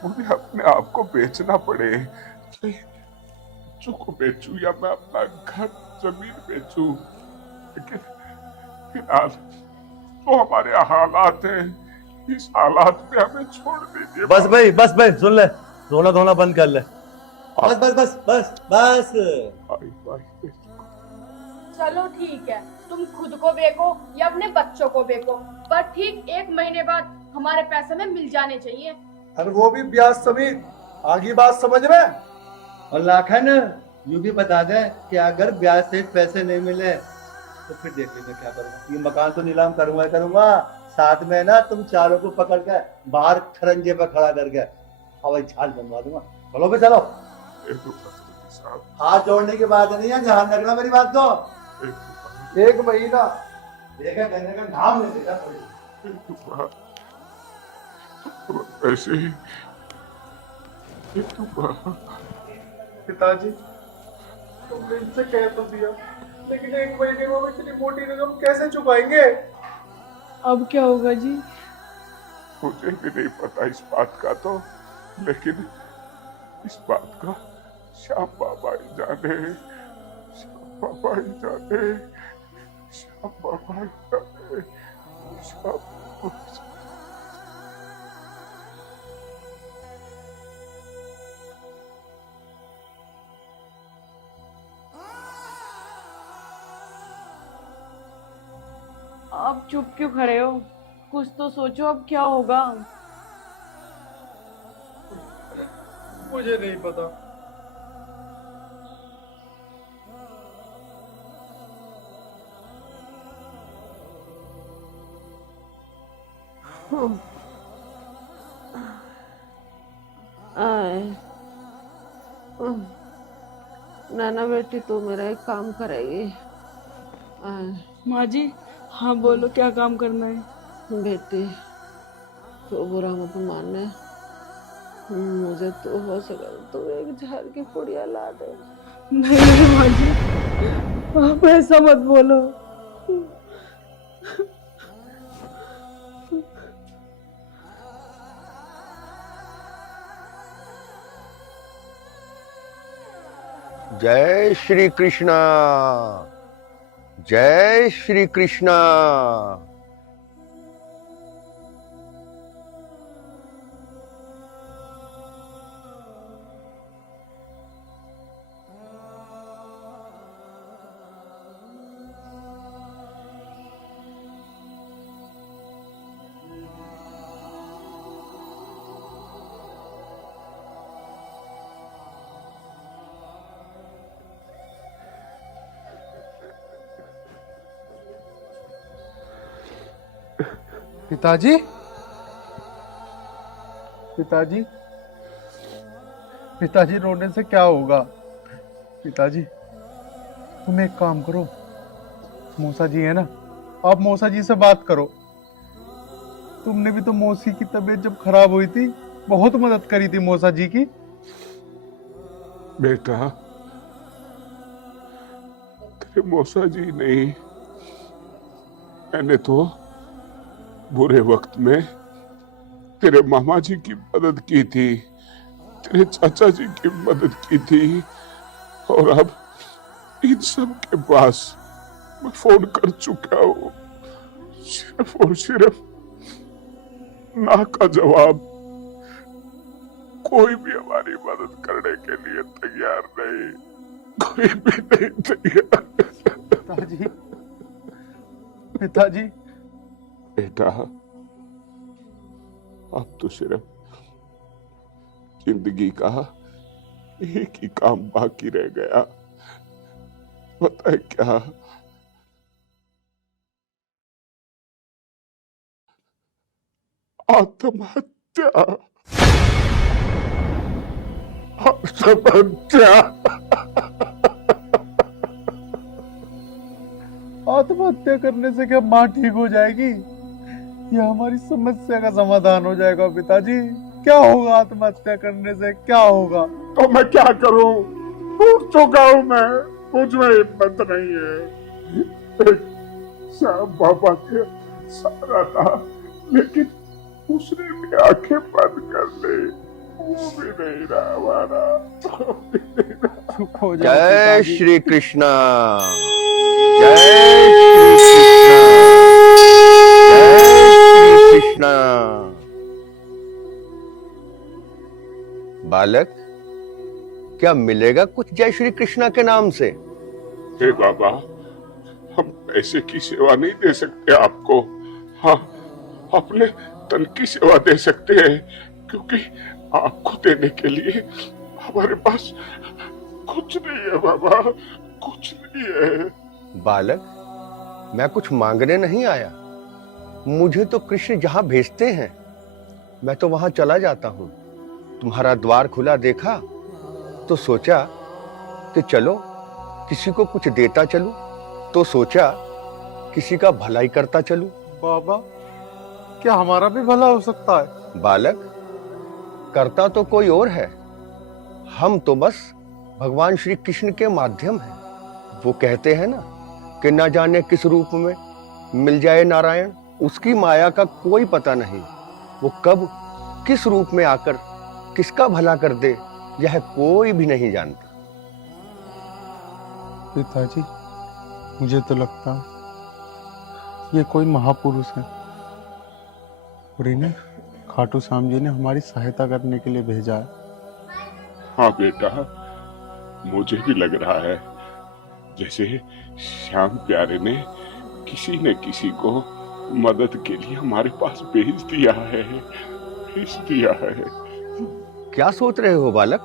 मुझे अपने आप को बेचना पड़े, चाहे बच्चों को बेचूं या मैं अपना घर जमीन बेचूं, लेकिन फिलहाल तो हमारे हालात हैं, इस हालात में हमें छोड़ दीजिए। बस भाई सुन ले, रोना धोना बंद कर ले। बस बस बस बस बस। पाई पाई दे। चलो ठीक है, तुम खुद को बेको या अपने बच्चों को बेको, पर ठीक 1 महीने बाद हमारे पैसे हमें मिल जाने चाहिए। और वो भी ब्याज समेत। आगे बात समझ रहे हैं? और लाखन यूं भी बता दे कि अगर ब्याज से पैसे नहीं मिले तो फिर देख लेंगे क्या करूंगा। ये मकान तो नीलाम करूंगा, साथ में ना तुम चारों को पकड़ के बाहर खरंजे पर खड़ा करके हवाई जहाज बनवा दूंगा। चलो भी चलो। हाथ जोड़ने की बात नहीं है, ध्यान रखना मेरी बात को। 1 महीना देखा कहने का नाम नहीं लेता ऐसे ही पिताजी, तुमने इनसे कह तो दिया, लेकिन 1 महीने में हम इतनी मोटी रकम कैसे चुकाएंगे? अब क्या होगा जी? मुझे भी नहीं पता इस बात का तो, लेकिन इस बात का श्याम बाबा ही जाने, श्याम बाबा ही जाने, श्याम बाबा ही जाने, श्याम बाबा ही जाने। आप चुप क्यों खड़े हो? कुछ तो सोचो, अब क्या होगा? मुझे नहीं पता। नाना बेटी तू मेरा एक काम करेगी। माँ जी, हाँ बोलो, क्या काम करना है? बेटी तो बुरा मत मानना, मुझे तो हो सके तो एक झाड़ की पुड़िया ला दे। नहीं माँ जी, आप ऐसा मत बोलो। जय श्री कृष्णा, जय श्री कृष्णा। पिताजी, पिताजी, पिताजी रोने से क्या होगा? पिताजी तुम एक काम करो, मौसा जी है ना, आप मौसा जी से बात करो। तुमने भी तो मौसी की तबीयत जब खराब हुई थी बहुत मदद करी थी मौसा जी की। बेटा, तेरे मौसा जी नहीं, मैंने तो बुरे वक्त में तेरे मामा जी की मदद की थी, तेरे चाचा जी की मदद की थी, और अब इन सब के पास मैं फोन कर चुका हूं, सिर्फ और सिर्फ ना का जवाब। कोई भी हमारी मदद करने के लिए तैयार नहीं, कोई भी नहीं तैयार। पिताजी, पिताजी। बेटा, अब तो सिर्फ जिंदगी का एक ही काम बाकी रह गया, पता है क्या? आत्महत्या। आत्महत्या। आत्महत्या करने से क्या माँ ठीक हो जाएगी या हमारी समस्या का समाधान हो जाएगा? पिताजी, क्या होगा आत्महत्या करने से, क्या होगा? तो मैं क्या करूं? टूट चुका हूं मैं, मुझ में हिम्मत नहीं है। श्याम बाबा के सारा था, लेकिन उसने भी आंखें बंद कर ली, वो भी नहीं रहा हमारा। चुप हो जय पिताजी। श्री कृष्णा, जय श्री कृष्णा। बालक, क्या मिलेगा कुछ जय श्री कृष्णा के नाम से? हे बाबा, हम पैसे की सेवा नहीं दे सकते आपको, हाँ अपने तन की सेवा दे सकते हैं, क्योंकि आपको देने के लिए हमारे पास कुछ नहीं है बाबा, कुछ नहीं है। बालक, मैं कुछ मांगने नहीं आया। मुझे तो कृष्ण जहां भेजते हैं मैं तो वहां चला जाता हूं। तुम्हारा द्वार खुला देखा तो सोचा कि चलो किसी को कुछ देता चलूं, तो सोचा किसी का भलाई करता चलूं। बाबा, क्या हमारा भी भला हो सकता है? बालक, करता तो कोई और है, हम तो बस भगवान श्री कृष्ण के माध्यम हैं। वो कहते हैं ना कि न जाने किस रूप में मिल जाए नारायण, उसकी माया का कोई पता नहीं। वो कब किस रूप में आकर किसका भला कर दे, यह कोई भी नहीं जानता। पिताजी, मुझे तो लगता ये कोई महापुरुष है और इन्हें खाटू श्याम जी ने हमारी सहायता करने के लिए भेजा है। हाँ बेटा, मुझे भी लग रहा है जैसे श्याम प्यारे ने किसी न किसी को मदद के लिए हमारे पास भेज दिया है, भेज दिया है। क्या सोच रहे हो बालक?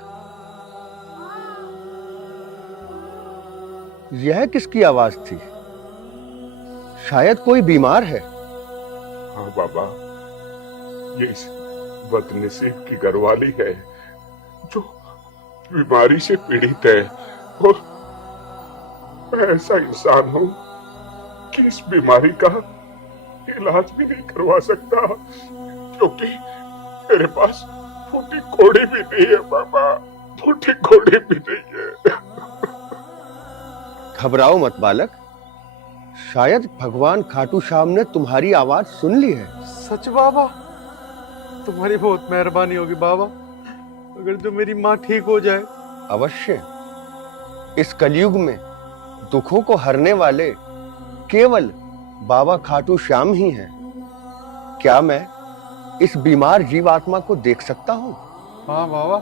यह किसकी आवाज थी? शायद कोई बीमार है। हाँ बाबा, ये इस बदनसीब की घरवाली है जो बीमारी से पीड़ित है, और मैं ऐसा इंसान हूं कि इस बीमारी का इलाज भी नहीं करवा सकता, क्योंकि मेरे पास फूटी कोड़ी भी नहीं है बाबा, फूटी कोड़ी भी नहीं है। घबराओ मत बालक, शायद भगवान खाटू श्याम ने तुम्हारी आवाज सुन ली है। सच बाबा, तुम्हारी बहुत मेहरबानी होगी बाबा, अगर जो मेरी माँ ठीक हो जाए। अवश्य। इस कलयुग में दुखों को हरने वाले केवल बाबा खाटू श्याम ही हैं। क्या मैं इस बीमार जीवात्मा को देख सकता हूँ? हाँ बाबा,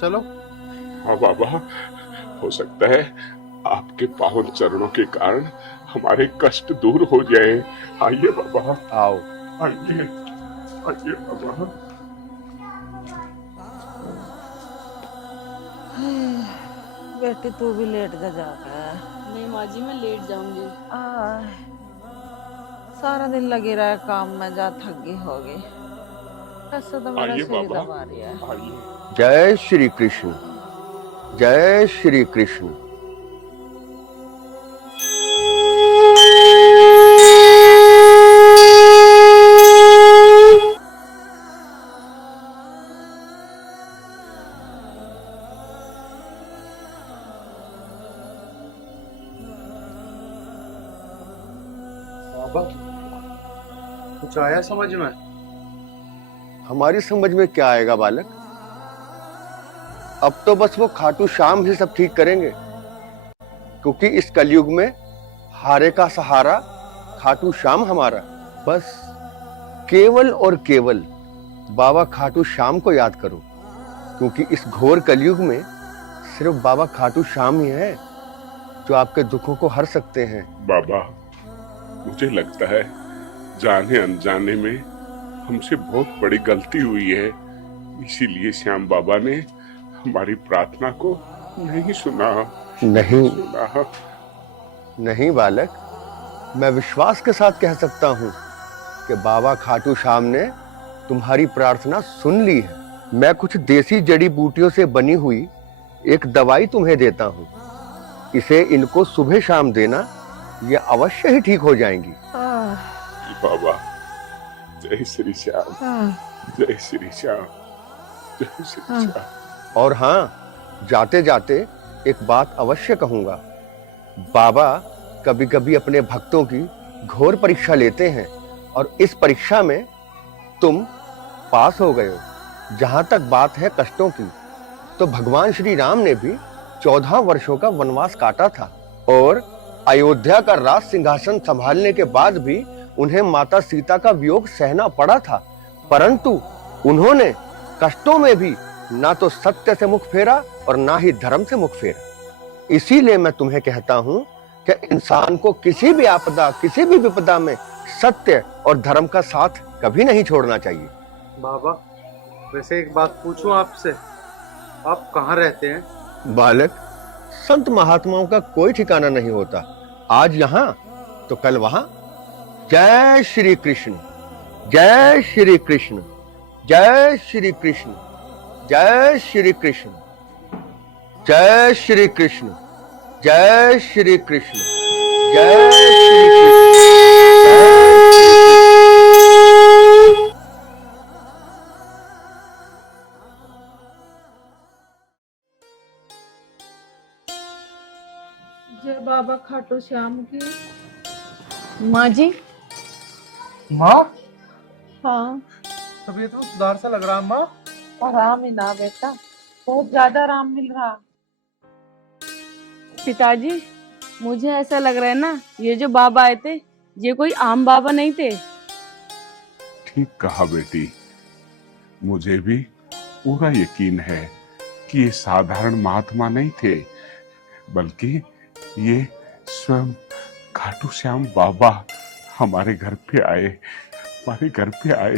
चलो। हाँ बाबा, हो सकता है आपके पावन चरणों के कारण हमारे कष्ट दूर हो जाए। आइए बाबा, आओ। आइए, आइए बाबा। बेटी तू भी लेट जा जाकर। नहीं माँ जी, मैं लेट जाऊंगी। सारा दिन लगी रहा काम में, जा थक गई होगी। ऐसा तो मेरा आइए सिर बाबा, दबा रही है। आइए। जय श्री कृष्ण, जय श्री कृष्ण। बाबा, कुछ आया समझ में? हमारी समझ में क्या आएगा बालक? अब तो बस वो खाटू श्याम ही सब ठीक करेंगे, क्योंकि इस कलयुग में हारे का सहारा खाटू श्याम हमारा। बस केवल और केवल बाबा खाटू श्याम को याद करो, क्योंकि इस घोर कलयुग में सिर्फ बाबा खाटू श्याम ही है जो आपके दुखों को हर सकते हैं। बाबा, मुझे लगता है जाने अनजाने में हमसे बहुत बड़ी गलती हुई है, इसीलिए श्याम बाबा ने हमारी प्रार्थना को नहीं सुना। नहीं सुना। नहीं बालक, मैं विश्वास के साथ कह सकता हूँ कि बाबा खाटू श्याम ने तुम्हारी प्रार्थना सुन ली है। मैं कुछ देसी जड़ी बूटियों से बनी हुई एक दवाई तुम्हें देता हूँ, इसे इनको सुबह शाम देना, ये अवश्य ही ठीक हो जाएंगी। बाबा, जय श्री श्याम, जय श्री श्याम, जय श्री श्याम। और हाँ, जाते जाते एक बात अवश्य कहूंगा, बाबा कभी कभी अपने भक्तों की घोर परीक्षा लेते हैं और इस परीक्षा में तुम पास हो गए हो। जहां तक बात है कष्टों की, तो भगवान श्री राम ने भी 14 वर्षों का वनवास काटा था और अयोध्या का राज सिंहासन संभालने के बाद भी उन्हें माता सीता का वियोग सहना पड़ा था, परंतु उन्होंने कष्टों में भी ना तो सत्य से मुख फेरा और ना ही धर्म से मुख फेरा। इसीलिए मैं तुम्हें कहता हूं कि इंसान को किसी भी आपदा, किसी भी विपदा में सत्य और धर्म का साथ कभी नहीं छोड़ना चाहिए। बाबा, वैसे एक बात पूछूं आपसे, आप कहाँ रहते हैं? बालक, संत महात्माओं का कोई ठिकाना नहीं होता, आज यहाँ तो कल वहां। जय श्री कृष्ण, जय श्री कृष्ण, जय श्री कृष्ण, जय श्री कृष्ण, जय श्री कृष्ण, जय श्री कृष्ण, जय श्री कृष्ण। जय बाबा खाटू श्याम की। माँ जी, माँ, हाँ, तबीयत तो सुधार सा लग रहा है माँ। आराम ही ना बेटा, बहुत ज्यादा आराम मिल रहा। पिताजी, मुझे ऐसा लग रहा है ना, ये जो बाबा आए थे ये कोई आम बाबा नहीं थे। ठीक कहा बेटी, मुझे भी पूरा यकीन है कि ये साधारण महात्मा नहीं थे, बल्कि ये स्वयं खाटू श्याम बाबा हमारे घर पे आए, हमारे घर पे आए।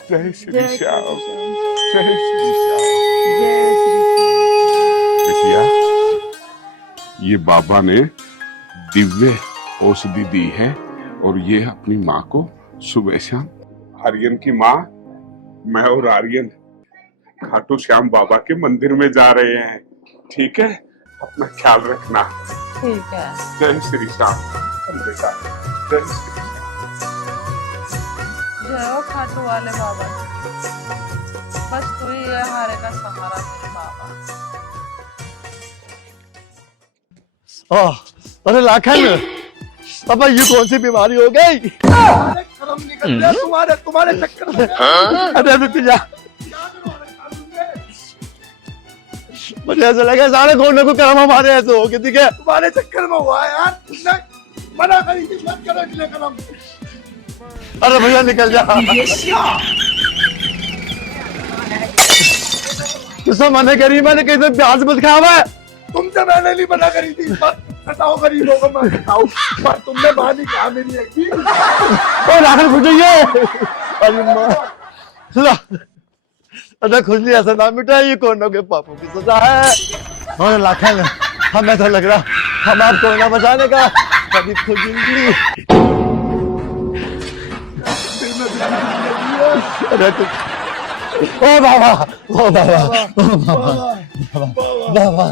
जय श्री श्याम, जय श्री श्याम। बेटिया, ये बाबा ने दिव्य औषधि दी है और ये अपनी माँ को सुबह शाम। आर्यन की माँ, मैं और आर्यन खाटू श्याम बाबा के मंदिर में जा रहे हैं, ठीक है? अपना ख्याल रखना। ठीक है। जय श्री श्याम। चल बेटा, जय श्री श्याम। जय हो खाटू वाले बाबा, बस तू ही है हमारे का सहारा मेरे बाबा। अरे लाखन, अब ये कौन सी बीमारी हो गई? कर्म निकल गया तुम्हारे चक्कर में। अरे रुक जा, मुझे ऐसा लगा सारे कोने को कर्म हमारे ऐसे हो गए, ठीक है? तुम्हारे चक्कर में हुआ है यार, तुमने मना करी थी मत करो इसलिए कर्म। अरे भैया निकल जा। किसने मना करी? मैंने कहीं प्याज मत खावा है। तुमसे मैंने नहीं मना करी थी, मत सताओ गरीबों को, मत सताओ, पर तुमने बानी कहा मेरी एक। ओ लाखन खुश है। अरे माँ, अरे खुजली ऐसा ना मिटा, ये कोनों के पापों की सजा है। और लाखन, हमें तो लग रहा हम आपको ना बचाने का कभी खुजली। अरे तू, ओ बाबा, ओ बाबा, ओ बाबा, बाबा,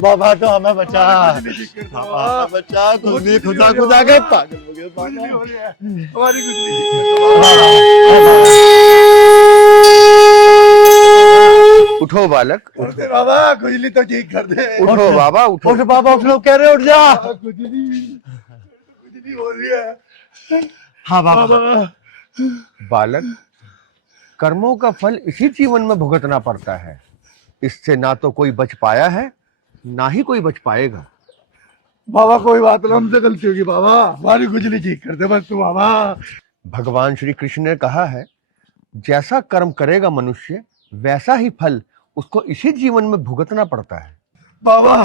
बाबा तो हमें बचा, बाबा बचा, खुदी खुदा खुदा के पागल हो गए बाबा। हमारी गुजरी। उठो बालक, उठो बाबा, खुजली तो ठीक कर दे। उठो बाबा, उठो। उठ बाबा, उठ लो, कह रहे उठ जा। खुजली हो रही है। हाँ बाबा। बालक, कर्मों का फल इसी जीवन में भुगतना पड़ता है, इससे ना तो कोई बच पाया है, ना ही कोई बच पाएगा। बाबा कोई बात नहीं, हमसे गलती होगी बाबा, हमारी खुजली ठीक कर दे बस तू बाबा। भगवान श्री कृष्ण ने कहा है, जैसा कर्म करेगा मनुष्य वैसा ही फल उसको इसी जीवन में भुगतना पड़ता है। बाबा,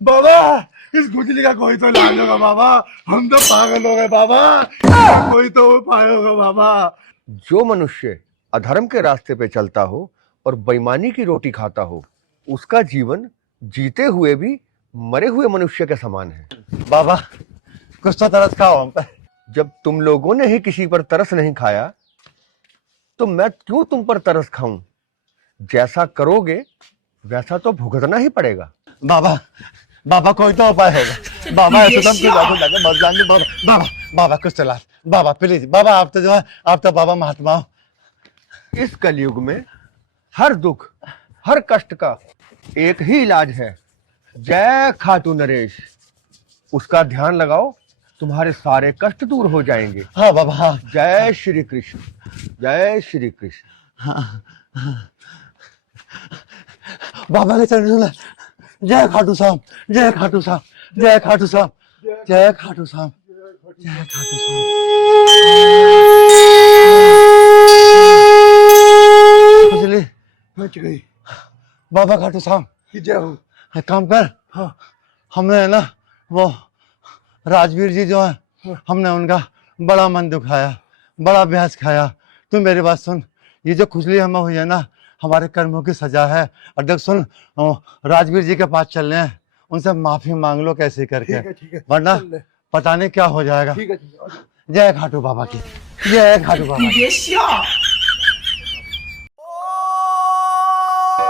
बाबा, इस खुजली का कोई तो इलाज होगा बाबा, हम तो पागल हो गए बाबा, कोई तो उपाय होगा बाबा। जो मनुष्य अधर्म के रास्ते पे चलता हो और बेईमानी की रोटी खाता हो, उसका जीवन जीते हुए भी मरे हुए मनुष्य के समान है। बाबा कुछ तो तरस खाओ हम पे। जब तुम लोगों ने ही किसी पर तरस नहीं खाया, तो मैं क्यों तुम पर तरस खाऊं? जैसा करोगे वैसा तो भुगतना ही पड़ेगा। बाबा, बाबा कोई तो उपाय होगा। बाबा ऐसे तो हम जाके मर जाएंगे। बाबा, बाबा, बाबा कुछ चला, बाबा प्लीज, बाबा आप तो जो है, आप तो बाबा महात्मा हो। इस कलयुग में हर दुख, हर कष्ट का एक ही इलाज है, जय खाटू नरेश। उसका ध्यान लगाओ तुम्हारे सारे कष्ट दूर हो जाएंगे। हाँ बाबा हाँ। जय श्री कृष्ण, जय श्री कृष्ण। हाँ। बाबा के चरण छूना। जय खाटू श्याम, जय खाटू श्याम, जय खाटू श्याम, जय खाटू श्याम, जय खाटू श्याम। खुजली मच गई। बाबा खाटू श्याम कि जय हो। एक काम कर, हाँ। हमने है ना वो राजवीर जी जो है, हमने उनका बड़ा मन दुखाया, बड़ा ब्याज खाया। तू मेरी बात सुन, ये जो खुजली हमें हुई है ना, हमारे कर्मों की सजा है। और देख सुन, राजवीर जी के पास चल रहे हैं, उनसे माफी मांग लो कैसे करके, ठीक है, वरना चल ले। पता नहीं क्या हो जाएगा। ठीक है। जय खाटू बाबा की, जय खाटू बाबा की।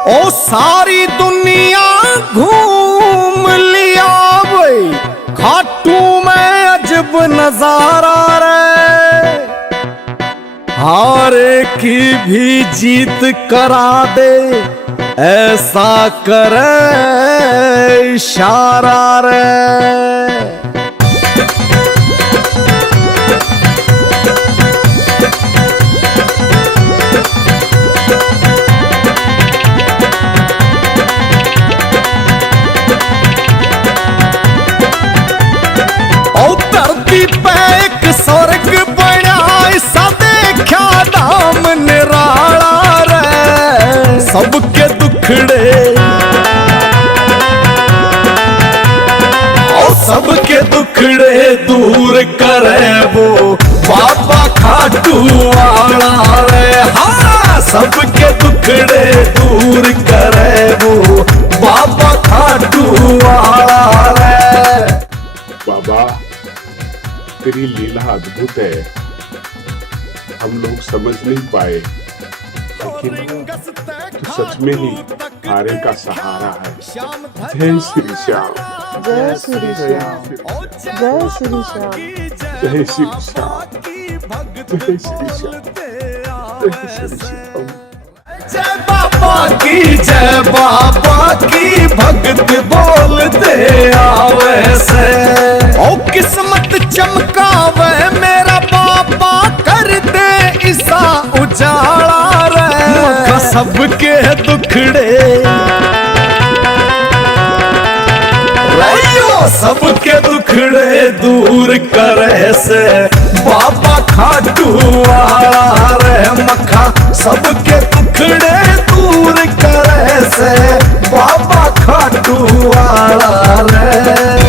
ओ सारी दुनिया घूम लिया भाई, खाटू में अजब नजारा रे, हारे की भी जीत करा दे, ऐसा करे इशारा रे। धरती पे एक स्वर्ग बना, ऐसा देखा दाम निराला रे, सबके दुखड़े और सबके दुखड़े दूर करे वो बाबा खाटू वाला रे। हाँ, सबके दुखड़े दूर करे वो बाबा खाटू वाला रे। बाबा तेरी लीला अद्भुत है, हम लोग समझ नहीं पाए, लेकिन तू सच में ही हारे का सहारा है। जय श्री श्याम, जय श्री श्याम, जय श्री श्याम। जय श्री श्याम, जय श्री श्याम, जय श्री श्याम। जय बाबा की, जय बाबा की, भगत बोलते आवे से, ओ किस्मत चमकावे मेरा बाबा, कर दे इसा उजाला रे, सबके दुखड़े सबके दुखड़े दूर करे से बाबा खाटू वाला रे मखा, सबके दुखड़े दूर करे से बाबा खाटू वाला रे।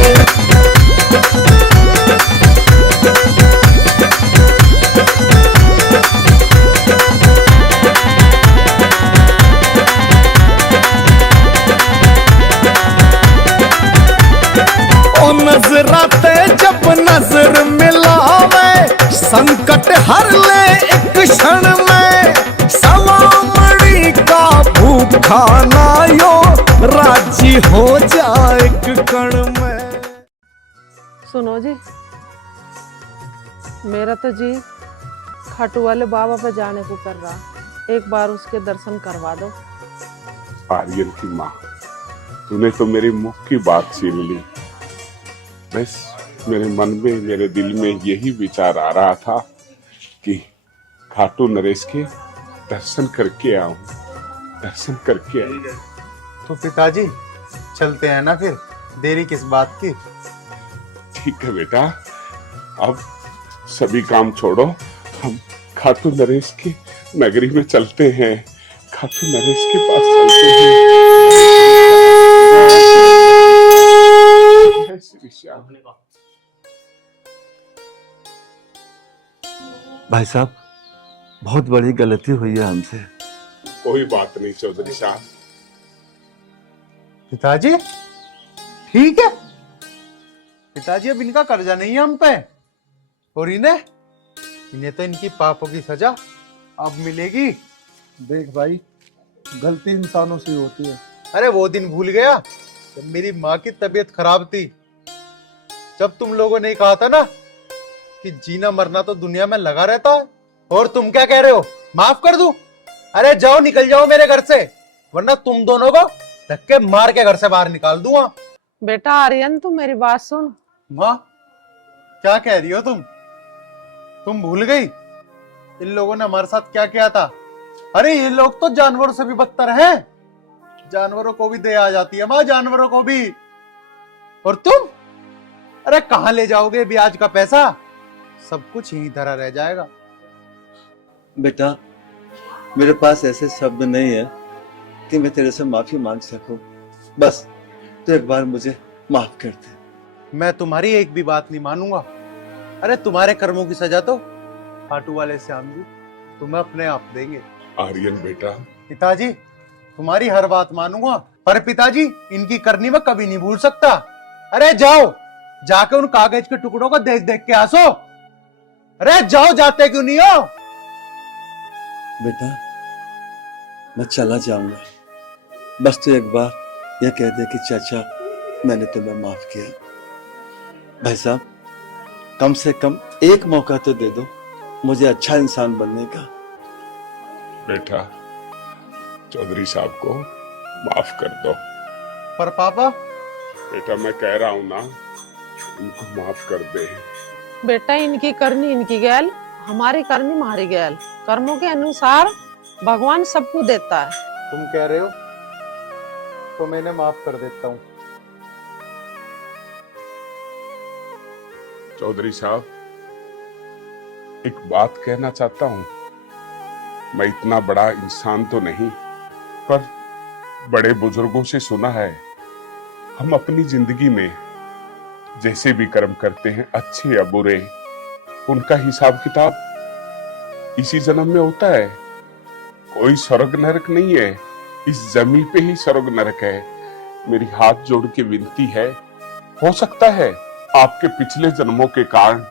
नजराते जब नजर मिलावे, संकट हर ले एक क्षण में, सलामड़ी का भूखा ना यो राजी हो जाए एक कण में। सुनो जी, मेरा तो जी खाटू वाले बाबा पे जाने को कर रहा, एक बार उसके दर्शन करवा दो। आर्यन की माँ, तूने तो मेरे मुख की बात छीन ली। बस मेरे मन में, मेरे दिल में यही विचार आ रहा था कि खाटू नरेश के दर्शन करके आऊं, दर्शन करके आऊं। तो पिताजी चलते हैं ना फिर, देरी किस बात की। ठीक है बेटा, अब सभी काम छोड़ो, हम खाटू नरेश की नगरी में चलते हैं, खाटू नरेश के पास चलते हैं। भाई साहब, बहुत बड़ी गलती हुई है हमसे। कोई बात नहीं चौधरी साहब। पिताजी ठीक है, पिताजी अब इनका कर्जा नहीं है हम पे, और इन्हें तो इनकी पापों की सजा अब मिलेगी। देख भाई, गलती इंसानों से होती है। अरे वो दिन भूल गया जब मेरी माँ की तबीयत खराब थी, जब तुम लोगों ने कहा था ना कि जीना मरना तो दुनिया में लगा रहता है, और तुम क्या कह रहे हो, माफ कर दूं? अरे जाओ, निकल जाओ मेरे घर से, वरना तुम दोनों को धक्के मार के घर से बाहर निकाल दूंगा। बेटा आर्यन, तू मेरी बात सुन। माँ, क्या कह रही हो तुम भूल गई इन लोगों ने हमारे साथ क्या किया था? अरे ये लोग तो जानवरों से भी बदतर हैं। जानवरों को भी दया आ जाती है माँ, जानवरों को भी। और तुम, अरे कहां ले जाओगे ब्याज का पैसा? सब कुछ यहीं धरा रह जाएगा। बेटा, मेरे पास ऐसे शब्द नहीं है कि मैं तेरे से माफी मांग सकूं। बस तो एक बार मुझे माफ कर दे। मैं तुम्हारी एक भी बात नहीं मानूंगा। अरे तुम्हारे कर्मों की सजा तो खाटू वाले श्याम जी तुम्हें अपने आप देंगे। आर्यन बेटा, पिताजी तुम्हारी हर बात मानूंगा, पर पिताजी इनकी करनी मैं कभी नहीं भूल सकता। अरे जाओ, जाके उन कागज के टुकड़ों को देख देख के हंसो। अरे जाओ, जाते क्यों नहीं हो? बेटा, मैं चला जाऊंगा, बस तू एक बार यह कह दे कि चाचा मैंने तुम्हें माफ किया। भाई साहब, कम से कम एक मौका तो दे दो मुझे अच्छा इंसान बनने का। बेटा, चौधरी साहब को माफ कर दो। पर पापा, बेटा मैं कह रहा हूं ना, इनको माफ कर दे। बेटा इनकी करनी इनकी गैल, हमारी करनी हमारी गैल। कर्मों के अनुसार भगवान सबको देता है। तुम कह रहे हो तो मैंने माफ कर देता हूँ। चौधरी साहब, एक बात कहना चाहता हूं। मैं इतना बड़ा इंसान तो नहीं, पर बड़े बुजुर्गों से सुना है हम अपनी जिंदगी में जैसे भी कर्म करते हैं, अच्छे या बुरे, उनका हिसाब किताब इसी जन्म में होता है। कोई स्वर्ग नरक नहीं है, इस जमीन पे ही स्वर्ग नरक है। मेरी हाथ जोड़ के विनती है, हो सकता है आपके पिछले जन्मों के कारण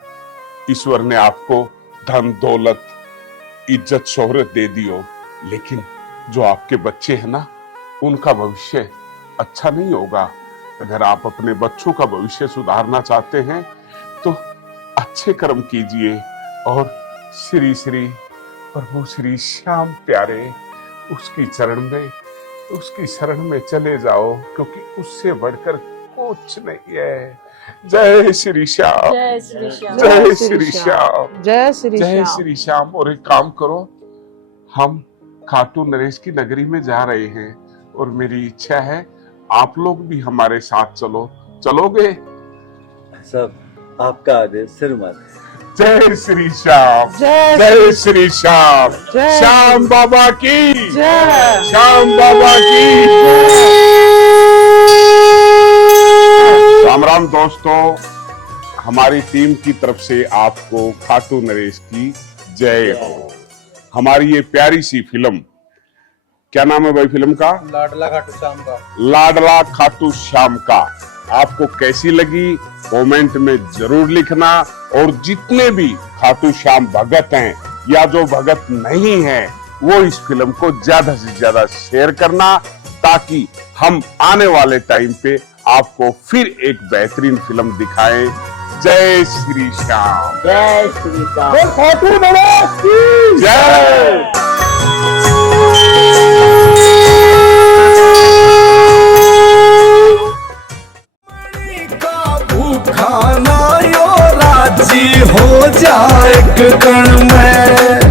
ईश्वर ने आपको धन दौलत इज्जत शोहरत दे दी हो, लेकिन जो आपके बच्चे हैं ना, उनका भविष्य अच्छा नहीं होगा। अगर आप अपने बच्चों का भविष्य सुधारना चाहते हैं तो अच्छे कर्म कीजिए और श्री श्री प्रभु श्री श्याम प्यारे उसकी शरण में चले जाओ, क्योंकि उससे बढ़कर कुछ नहीं है। जय श्री श्याम, जय श्री श्याम, जय श्री श्याम, जय श्री जय श्याम। श्री श्याम। और एक काम करो, हम खाटू नरेश की नगरी में जा रहे हैं और मेरी इच्छा है आप लोग भी हमारे साथ चलो। चलोगे? सब आपका आदेश सिर माथे। जय श्री श्याम, जय जय श्री श्याम, जय श्याम बाबा की जय, श्याम बाबा की। राम राम दोस्तों, हमारी टीम की तरफ से आपको खाटू नरेश की जय हो। हमारी ये प्यारी सी फिल्म, क्या नाम है भाई फिल्म का? लाडला खाटू श्याम का। लाडला खाटू श्याम का आपको कैसी लगी कमेंट में जरूर लिखना। और जितने भी खाटू श्याम भगत हैं या जो भगत नहीं हैं, वो इस फिल्म को ज्यादा से ज्यादा शेयर करना, ताकि हम आने वाले टाइम पे आपको फिर एक बेहतरीन फिल्म दिखाएं। जय श्री श्याम, जय श्री श्याम। खाटू नरेश की जय। खाना यो राजी हो जाए एक कण में।